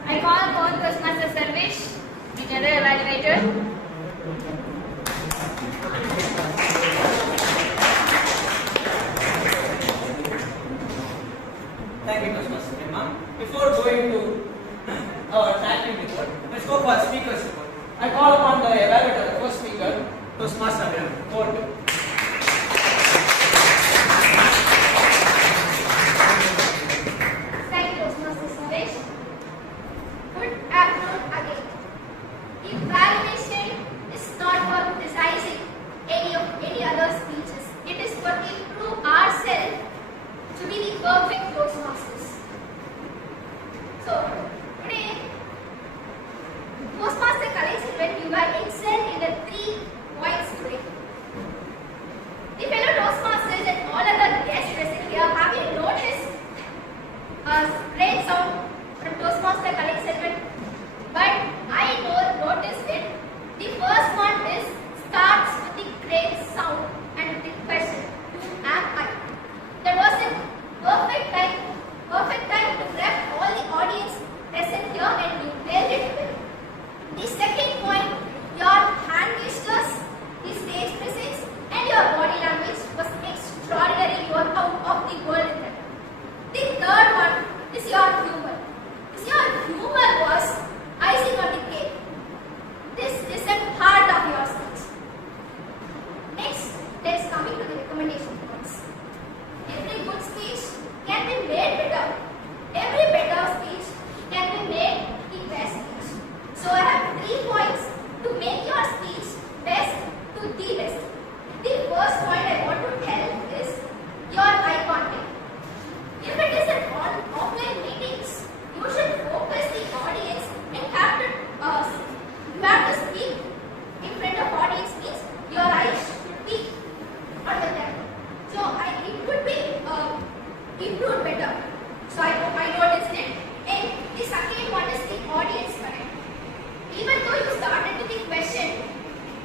I call upon Toastmaster Sarvesh, the general evaluator. Thank you, Toastmaster HEMA. Before going to our tracking report, let's go for speakers report. I call upon the evaluator, the first speaker, Toastmaster Abhirami. Over to you. Thank you, Toastmaster Suresh. Good afternoon again. Evaluation is not for criticizing any other speeches. It is for improve ourselves to be the perfect Toastmasters. So today, Toastmaster collection when you were excelled in the 3 points today. The fellow Toastmasters and all other guests present here, have you noticed a great sound from Toastmaster collect segment? But I noticed it. The first one is starts with the great sound and the question, who am I? That was a perfect time to grab all the audience present here and you nailed it well. The second point, your hand gestures, the stage presence and your body language was extraordinary. You are out of the world in that. The third one is your humor. Your humor was icing on the cake. This is the heart of your speech. Next, let's coming to the recommendation points. Every good speech can be made better. Every better speech can be made the best speech. So I have 3 points to make your speech best to the best. The first point I want to tell is your eye contact. If it is an offline meetings, you should focus the audience and have to speak in front of audience means your eyes should be on the camera. So it could be improved better. So I noticed it. And the second one is the audience connect. Even though you started with the question,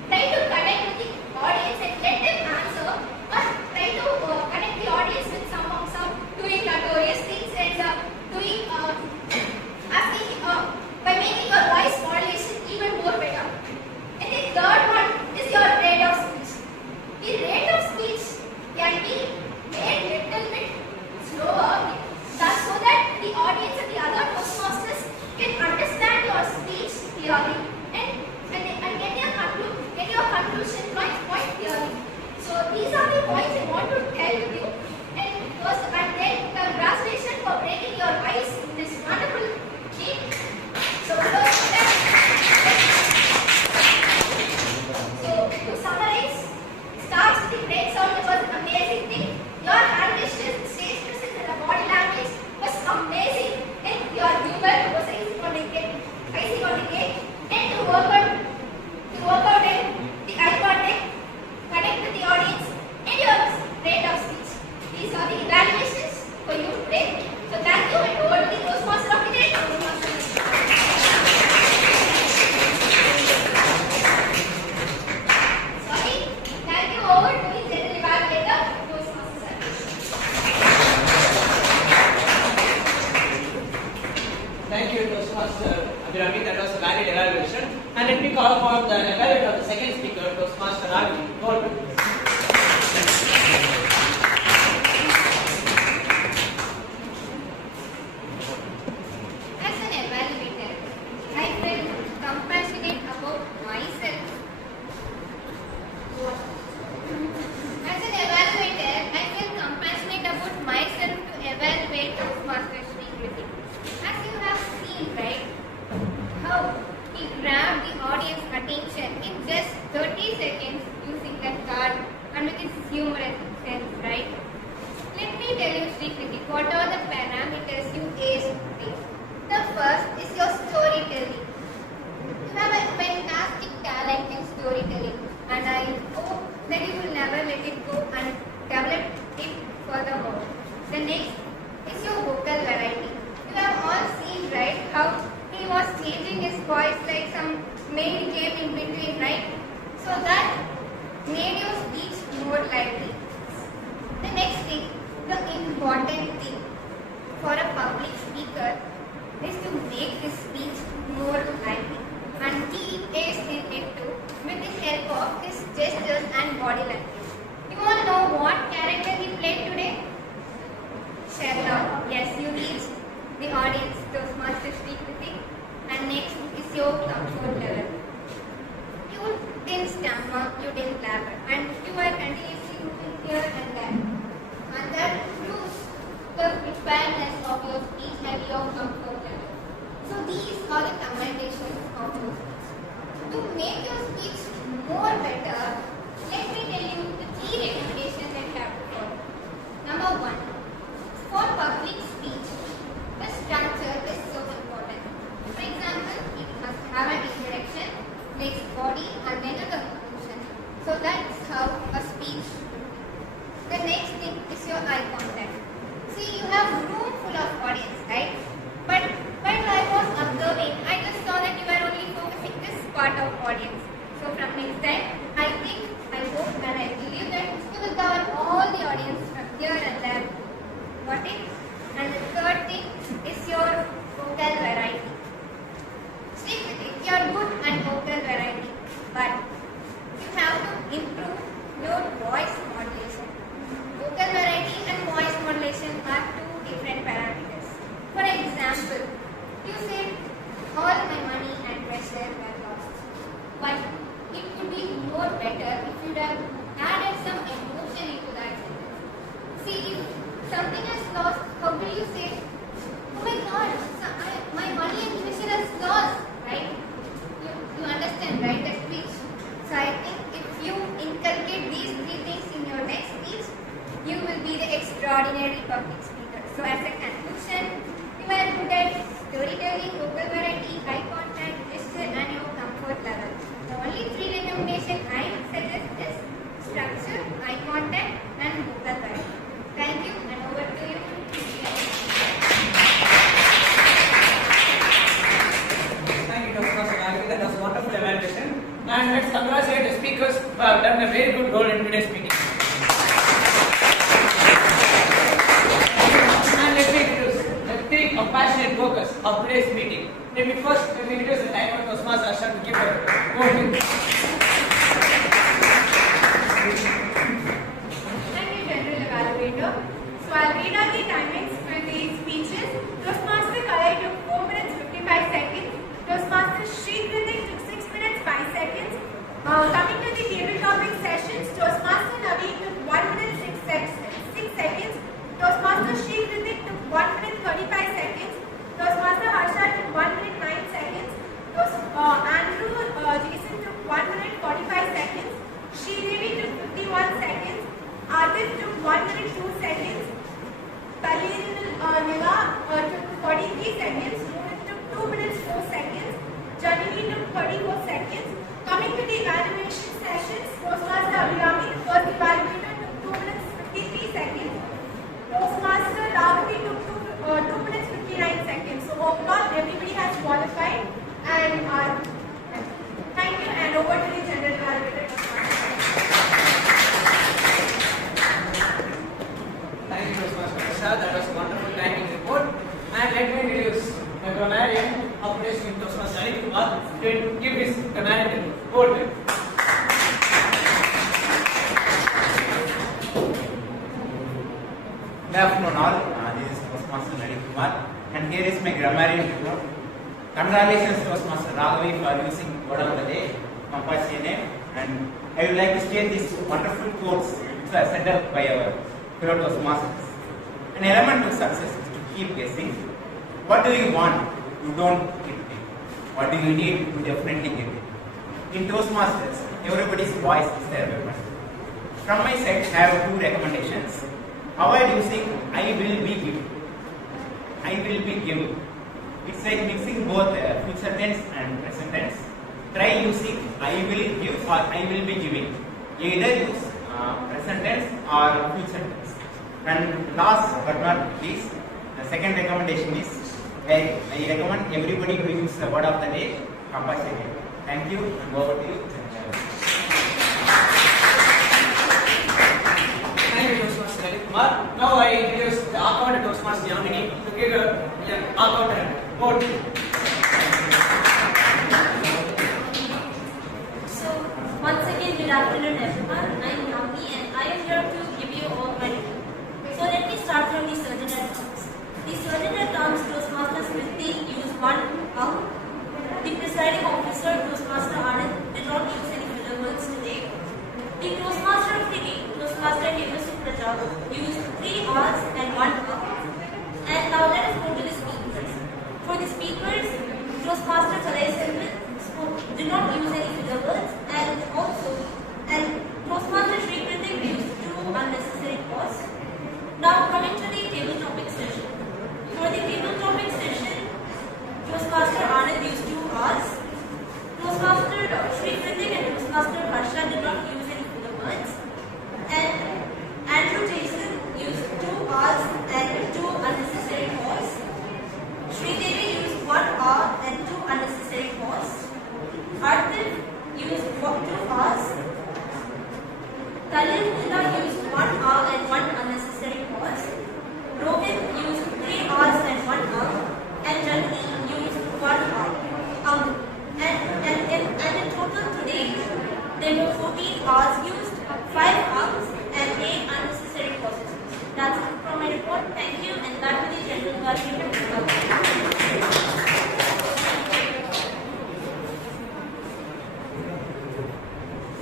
try to connect with the audience and let them answer, but try to connect the audience with some doing notorious things and asking by making your voice modulation even more better. And the third one is your rate of speech. The rate of speech can be made little bit slower, so that the audience and the other Toastmasters can understand your speech clearly and get your conclusion point clearly. So these are the points I want to tell you. And then congratulations for breaking your ice in this wonderful game. So to summarize, starts with the great sound. It was an amazing thing. Your hand gestures, stage presence, and the body language was amazing. And your humor was icing on the cake. And to work out and the eye contact, connect with the audience, and your rate of speech. These are the evaluations for you today. So thank you and over to the Toastmaster of the day. Sorry, thank you over to the general evaluator. and you will never let it go and develop it furthermore. The next is your vocal variety. You have all seen, right, how he was changing his voice like some maid came in between, right? So that made your speech more lively. The next thing, the important thing for a public speaker is to make his speech more lively and keep pace in it too with the help of his gestures and body language. You all know what character he played today? Sherlock. Yes, you reached the audience, Toastmasters speaking. And next is your comfort level. You didn't stammer, you didn't blabber, and you were continuously moving here and there. And that proves the preparedness of your speech and your comfort level. So these are the commendations of your speech. To make your speech more better, let me tell you the key recommendations that you have to follow. Number 1. For public speech, the structure is so important. For example, it must have an introduction, next body, and then a conclusion. So that's how a speech. The next thing is your eye contact. See, you have room full of audience, right? But while I was observing, I just saw that you were only focusing this part of audience. So from next time, I think, I hope, and I believe that you will cover all the audience from here and there. Got it? And the third thing is your vocal variety. Stick with it. You are good at vocal variety, but you have to improve your voice modulation. Vocal variety and voice modulation are two different parameters. For example, you said all my money and treasure were lost, but it could be more better if you have added some emotion into that sentence. See, if something is lost, how will you say, oh my God, my money and treasure is lost, right? You understand, right, that speech? So I think if you inculcate these three things in your next speech, you will be the extraordinary public speaker. So as a conclusion, you are good at storytelling, vocal variety, eye contact, gesture, and your comfort level. The only three recommendations I would suggest is structure, eye contact, and vocal variety. Thank you, and over to you. Thank you, Dr. Sangari. That was a wonderful evaluation. And let's congratulate the speakers who have done a very good role in today's meeting. And let's take compassionate focus of today's meeting. Let me introduce the timer Toastmaster Asha to give her voting. Thank you, General Evaluator. So I'll read out the timings for these speeches. Toastmaster Kalai took 4 minutes 55 seconds. Toastmaster Sri Kritik took 6 minutes 5 seconds. Coming to the table topic sessions, Toastmaster Navi took 1 minute 6 seconds. Toastmaster Sri Kritik took 1 minute 35 seconds. Toastmaster Harsha took 1 minute 9 seconds. Andrew Jason took 1 minute 45 seconds. Sri Devi took 51 seconds. Adit took 1 minute 2 seconds. Talil Nila took 43 seconds. Rohit took 2 minutes 4 seconds. Janini took 34 seconds. Coming to the evaluation sessions, Toastmaster Abhirami, the first evaluator, took 2 minutes 53 seconds. Toastmaster Ravati took 2 minutes 59 seconds. So overall, everybody has qualified. And thank you, and over to the general evaluator. Thank you, Toastmaster Asha. That was a wonderful timing report. And let me introduce the grammarian of today's meeting, Toastmaster Anil Kumar, to give his grammarian report. Over to you. Good afternoon all. This is Toastmaster Anil Kumar, and here is my grammarian report. Congratulations, Toastmaster Raghavi, for using word of the day, compulsory name, and I would like to state these wonderful quotes which were set up by our fellow Toastmasters. An element to success is to keep guessing. What do you want? You don't get it. What do you need? You definitely get it. In Toastmasters, everybody's voice is their weapon. From my side, I have 2 recommendations. Avoid using I will be given. I will be given. It's like mixing both future tense and present tense. Try using I will give or I will be giving. Either use present tense or future tense. And last but not least, the second recommendation is I recommend everybody to use the word of the day compulsory. Thank you, and over to you. Thank you, Toastmaster Lalit Kumar. Now I introduce the account Toastmaster Yamini to give an account vote. So, once again, good afternoon everyone. I am Yamini and I am here to give you all my review. So, let me start from the surgeonal terms. The surgeonal terms Toastmasters Smriti use one The presiding officer, Toastmaster Anand, did not use any filler words today. The Toastmaster of the day, Toastmaster SUPRAJHA, used 3 R's and 1 R. And now let us go to the speakers. For the speakers, Toastmaster Salai did not use any filler words, and Toastmaster Shri Kritik used 2 unnecessary pause. Now coming to the table topic session. For the table topic session, Toastmaster Anand used 2 R's. Toastmaster Shri Kritik and Toastmaster Harsha did not use any filler words. And Andrew Jason used 2 R's and 2 unnecessary pause. Shri Devi used 1 R and 2 unnecessary pause. Arthur used 2 R's. Khalil used 1 R and 1 unnecessary pause. Rohit used 3 R's and 1 R. And Janani used 1 R. And in total today, there were 14 R's used, 5 R's and 8 unnecessary pauses. That's it from my report. Thank you, and back to the general guardian.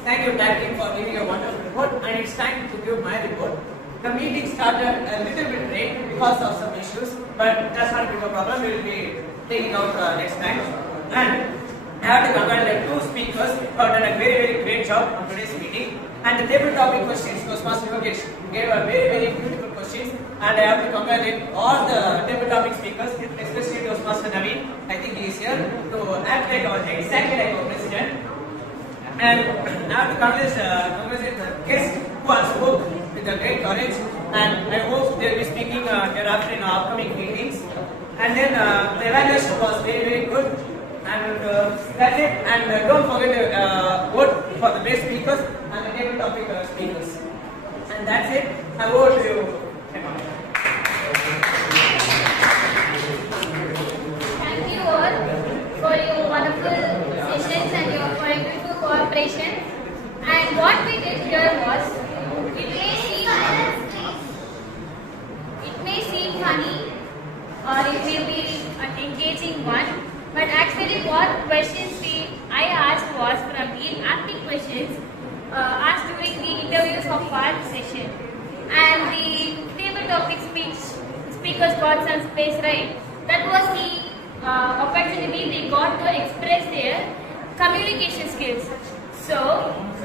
Thank you, tag team, for giving a wonderful report. And it's time to give my report. The meeting started a little bit late because of some issues, but that's not a big problem. We will be taking out next time. And I have to congratulate 2 speakers who have done a very, very great job on today's meeting. And the table topic questions, Toastmaster Yogesh gave a very, very beautiful questions. And I have to congratulate all the table topic speakers, especially Toastmaster Naveen. I think he is here to act like exactly like our president. And I have to congratulate the guests who have spoken with a great courage, and I hope they will be speaking hereafter in our upcoming meetings. And then the evaluation was very, very good, and that's it. And don't forget to vote for the best speakers and the table topic speakers. And that's it. I over to you, HEMA. Thank you all for your wonderful sessions and for your beautiful cooperation. And what we did here was, it may seem funny or it may be an engaging one, but actually what questions I asked was from the acting questions asked during the interviews of our session. And the table topic speakers got some space, right? That was the opportunity they got to express their communication skills. So,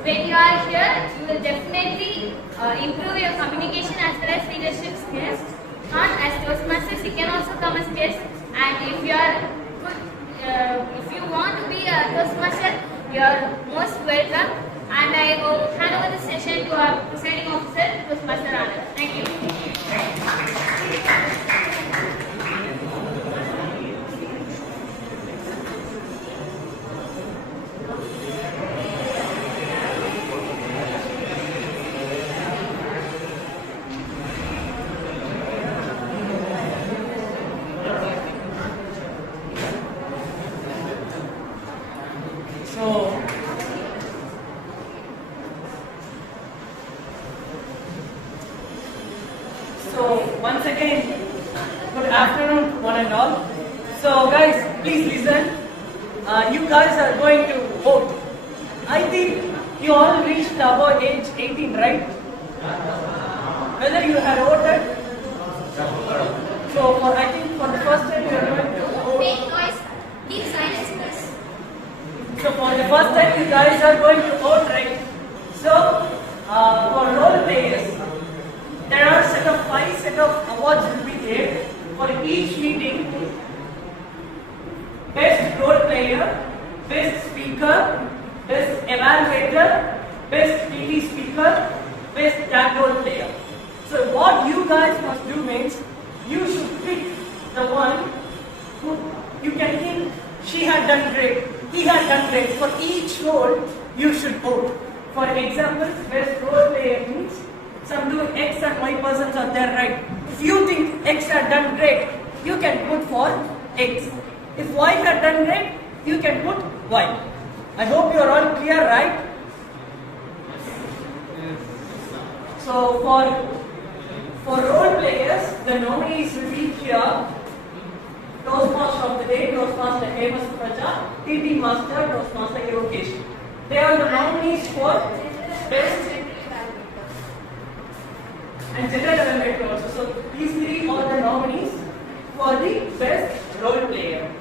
when you are here, you will definitely improve your communication as well as leadership skills. Not as Toastmasters, you can also come as guests. And if you are good, if you want to be a Toastmaster, you are most welcome. And I will hand over the session to our presiding officer, Toastmaster Anand. Thank you. So once again, good afternoon to one and all. So guys, please listen. You guys are going to vote. I think you all reached above age 18, right? Whether you had voted? So I think for the first time you are going to vote. Make noise. Keep silence, please. So for the first time you guys are going to vote, right? So for role players, there are 5 set of awards will be there for each meeting. Best role player, best speaker, best evaluator, best PT speaker, have grade. For each role, you should vote. For example, best role player means some do X and Y persons are there, right? If you think X had done great, you can put for X. If Y had done great, you can put Y. I hope you are all clear, right? So for role players, the nominees will be here. Toastmaster of the day, Toastmaster HEMA SUPRAJHA, TT Master, Toastmaster Yogesh. They are the nominees for best and general evaluator also. So these three are the nominees for the best role player.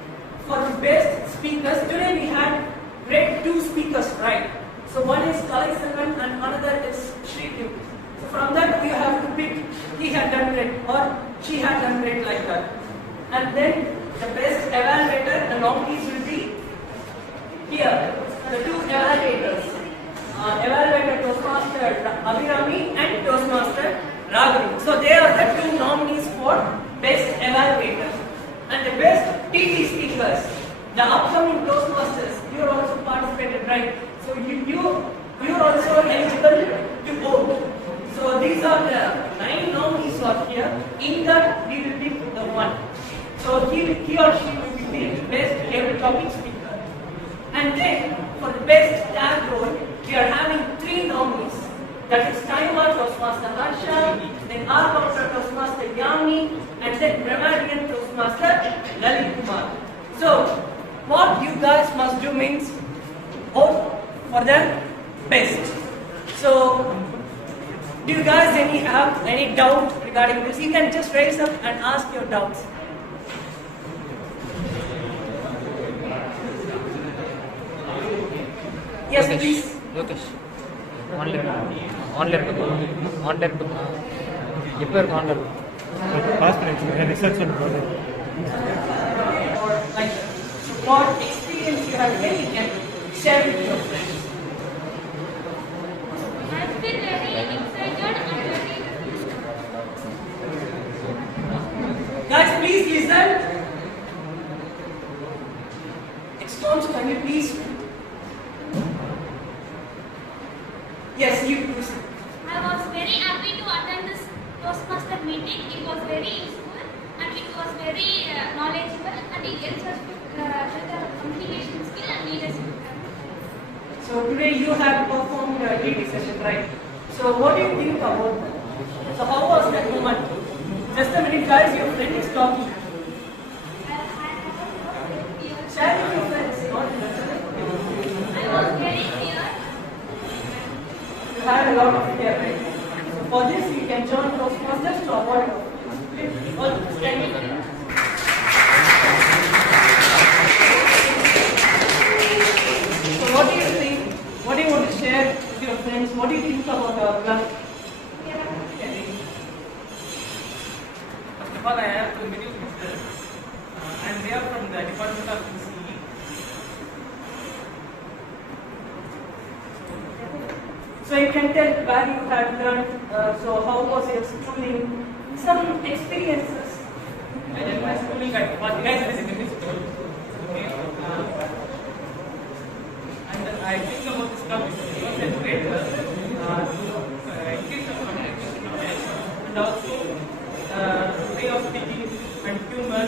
For the best speakers, today we had grade 2 speakers, right? So one is Kalai Selvan and another is Shri Kim. So from that you have to pick he had done great or she had done great like that. And then the best evaluator, the nominees will be here. The two evaluators. Evaluator Toastmaster Abhirami and Toastmaster Raghavi. So they are the two nominees for best evaluators. And the best TT speakers, the upcoming Toastmasters, you are also participated, right? So you are also eligible to vote. So these are the 9 nominees who are here. In that we will pick the one. So he or she will be the best every topic speaker. And then for the best tag role, we are having 3 nominees. That is Timer Toastmaster Harsha, then R-Counter Toastmaster Yami, and then Grammarian Toastmaster Lalit Kumar. So what you guys must do means vote for the best. So do you guys have any doubt regarding this? You can just raise up and ask your doubts. Yes, please. Lokesh. Online book. Online. Research and Or like what experience you have had, you can share with your friends. I'm still very excited and very. Guys, please listen. Extons, can you please? Yes, you listen. I was very happy to attend this Toastmaster meeting. It was very useful and it was very knowledgeable and it helps us to build our communication skill and leadership. So today you have performed a DT session, right? So what do you think about that? So how was that moment? Just a minute, guys, your friend is talking. Share with your friends. I was very clear. You had a lot of fear, right? So for this, you can join Toastmasters to avoid all standing. So what do you think? What do you want to share with your friends? What do you think about our club? First of all, I have to introduce myself. I am here from the Department of ECE. So you can tell where you had learned, so how was your schooling, some experiences. I did my schooling at guys in secondary school. Okay. And I think about this club because educator increase the communication knowledge and also way of speaking and humor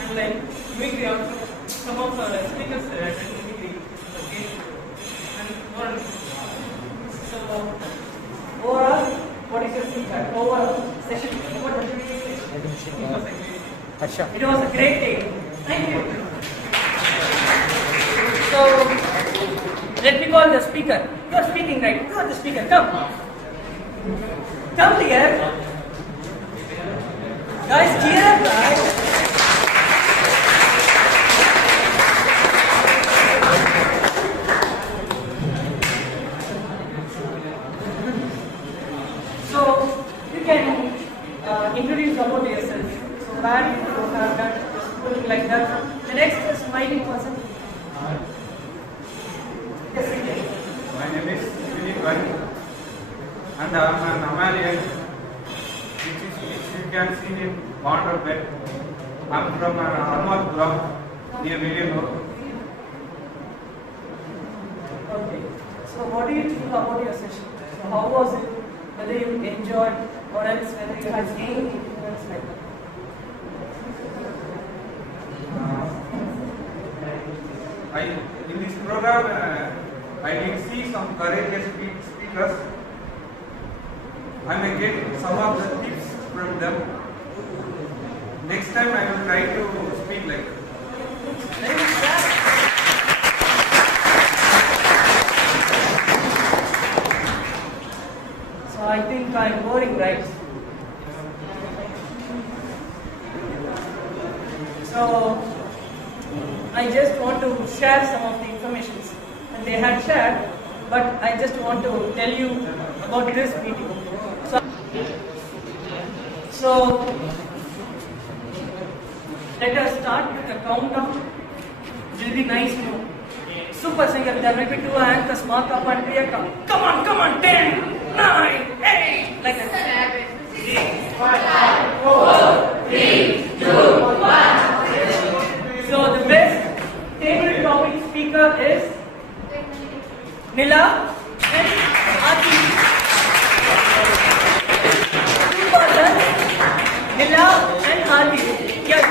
and like mimicry also. Some of the speakers mimicry. Okay. And more. So Overall, what is your feedback? Overall session, what did you think? Harsha. It was a great day. Thank you. So let me call the speaker. You are speaking, right? You are the speaker. Come. Come here. Guys, cheer up, guys. So you can introduce about yourself. So where you have done schooling like that. The next is smiling person. Yes, you can. My name is Philip Varun and I am an Amalian, which you can see in Wanderbed. I am from Armadpuram near Villino. what do you think about your session? So how was it? Whether you enjoyed or else whether you had any influence like that? In this program, I did see some courageous speakers. I may get some of the tips from them. Next time I will try to speak like that. So I think I'm boring, right? So I just want to share some of the information that they had shared, but I just want to tell you about this meeting. So let us start with a countdown. It will be nice to know. Super singer, there will be two anchors, Mark up and Priyanka. Come on, 10, 9, 8, like that. 7, 6, 5, 4, 3, 2, 1. So the best table topic speaker is Nila and Ati. Two persons, Nila and Ati. Yes.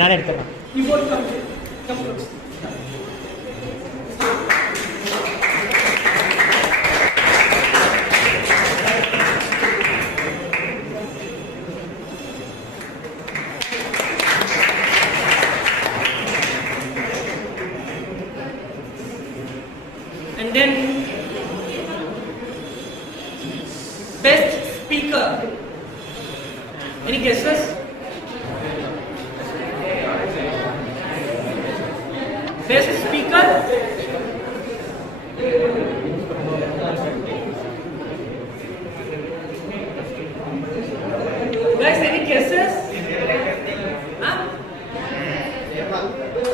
ನಾನು എടുക്കണം. You both come close. And then best speaker. Any guesses? Best speaker? Guys, any guesses? Huh?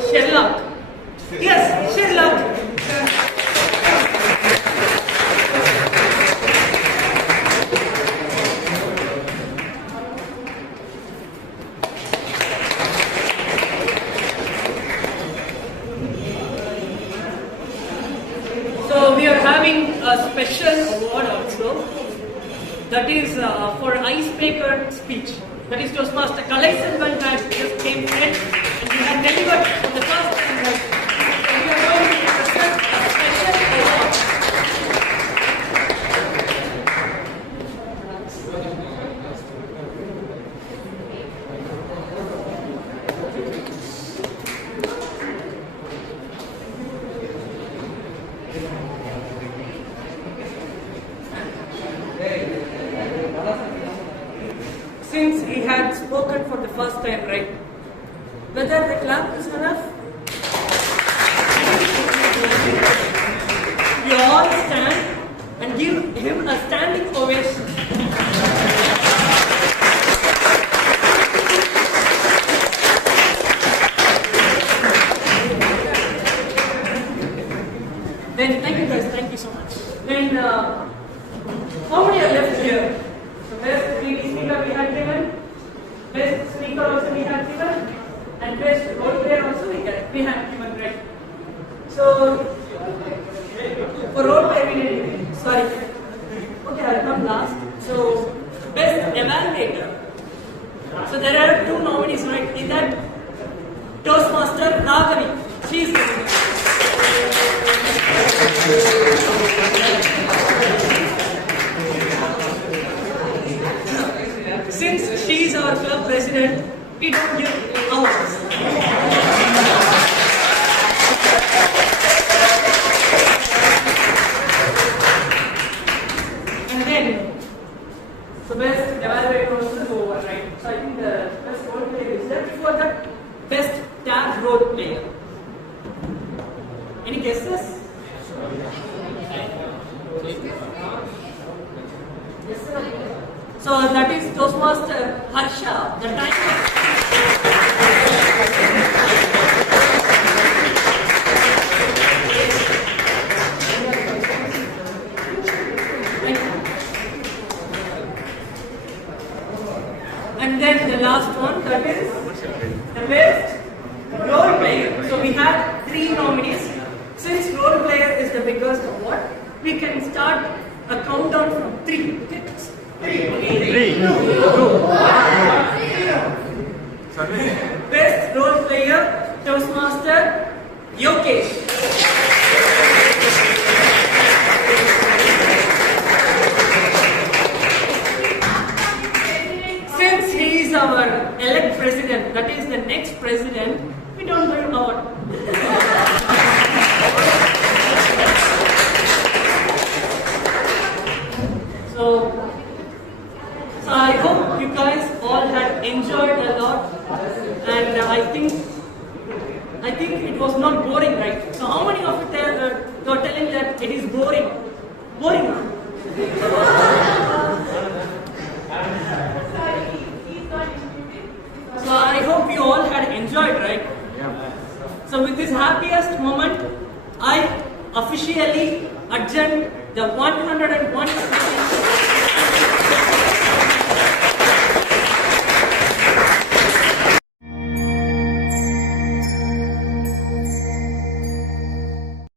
Sherlock. Yes, Sherlock. So we are having a special award also, that is for icebreaker speech. That is Toastmaster Kalai Selvan had just came in and he had delivered for the first time. Right? So we are going to present a special award. Since he had spoken for the first time, right? Whether the clap is enough? You all stand and give him a standing ovation. Then thank you guys, thank you so much. Then how many are left here? So best lady speaker we had given, best speaker also we had given, and best role player also we had given, right? So for role player we didn't. Sorry. Okay, I'll come last. So best evaluator. So there are two nominees, right? In that Toastmaster Raghavi. She's the winner. Since she is our club president, we don't give awards. And then, so best evaluator also over, right? So I think the best role player is there. Before that, best tag role player. Any guesses? Yes, sir. So that is Toastmaster Harsha, the timer. And then the last one, that is the best role player. So we have 3 nominees. Since role player is the biggest award, we can start a countdown from 3. Okay? 3, 2, 1. Best role player, Toastmaster, Yokesh. Since he is our elect president, that is the next president, we don't do an award. So I hope you guys all had enjoyed a lot, and I think it was not boring, right? So how many of you are telling that it is boring? Boring? So I hope you all had enjoyed, right? Yeah. So with this happiest moment, I officially adjourn the 101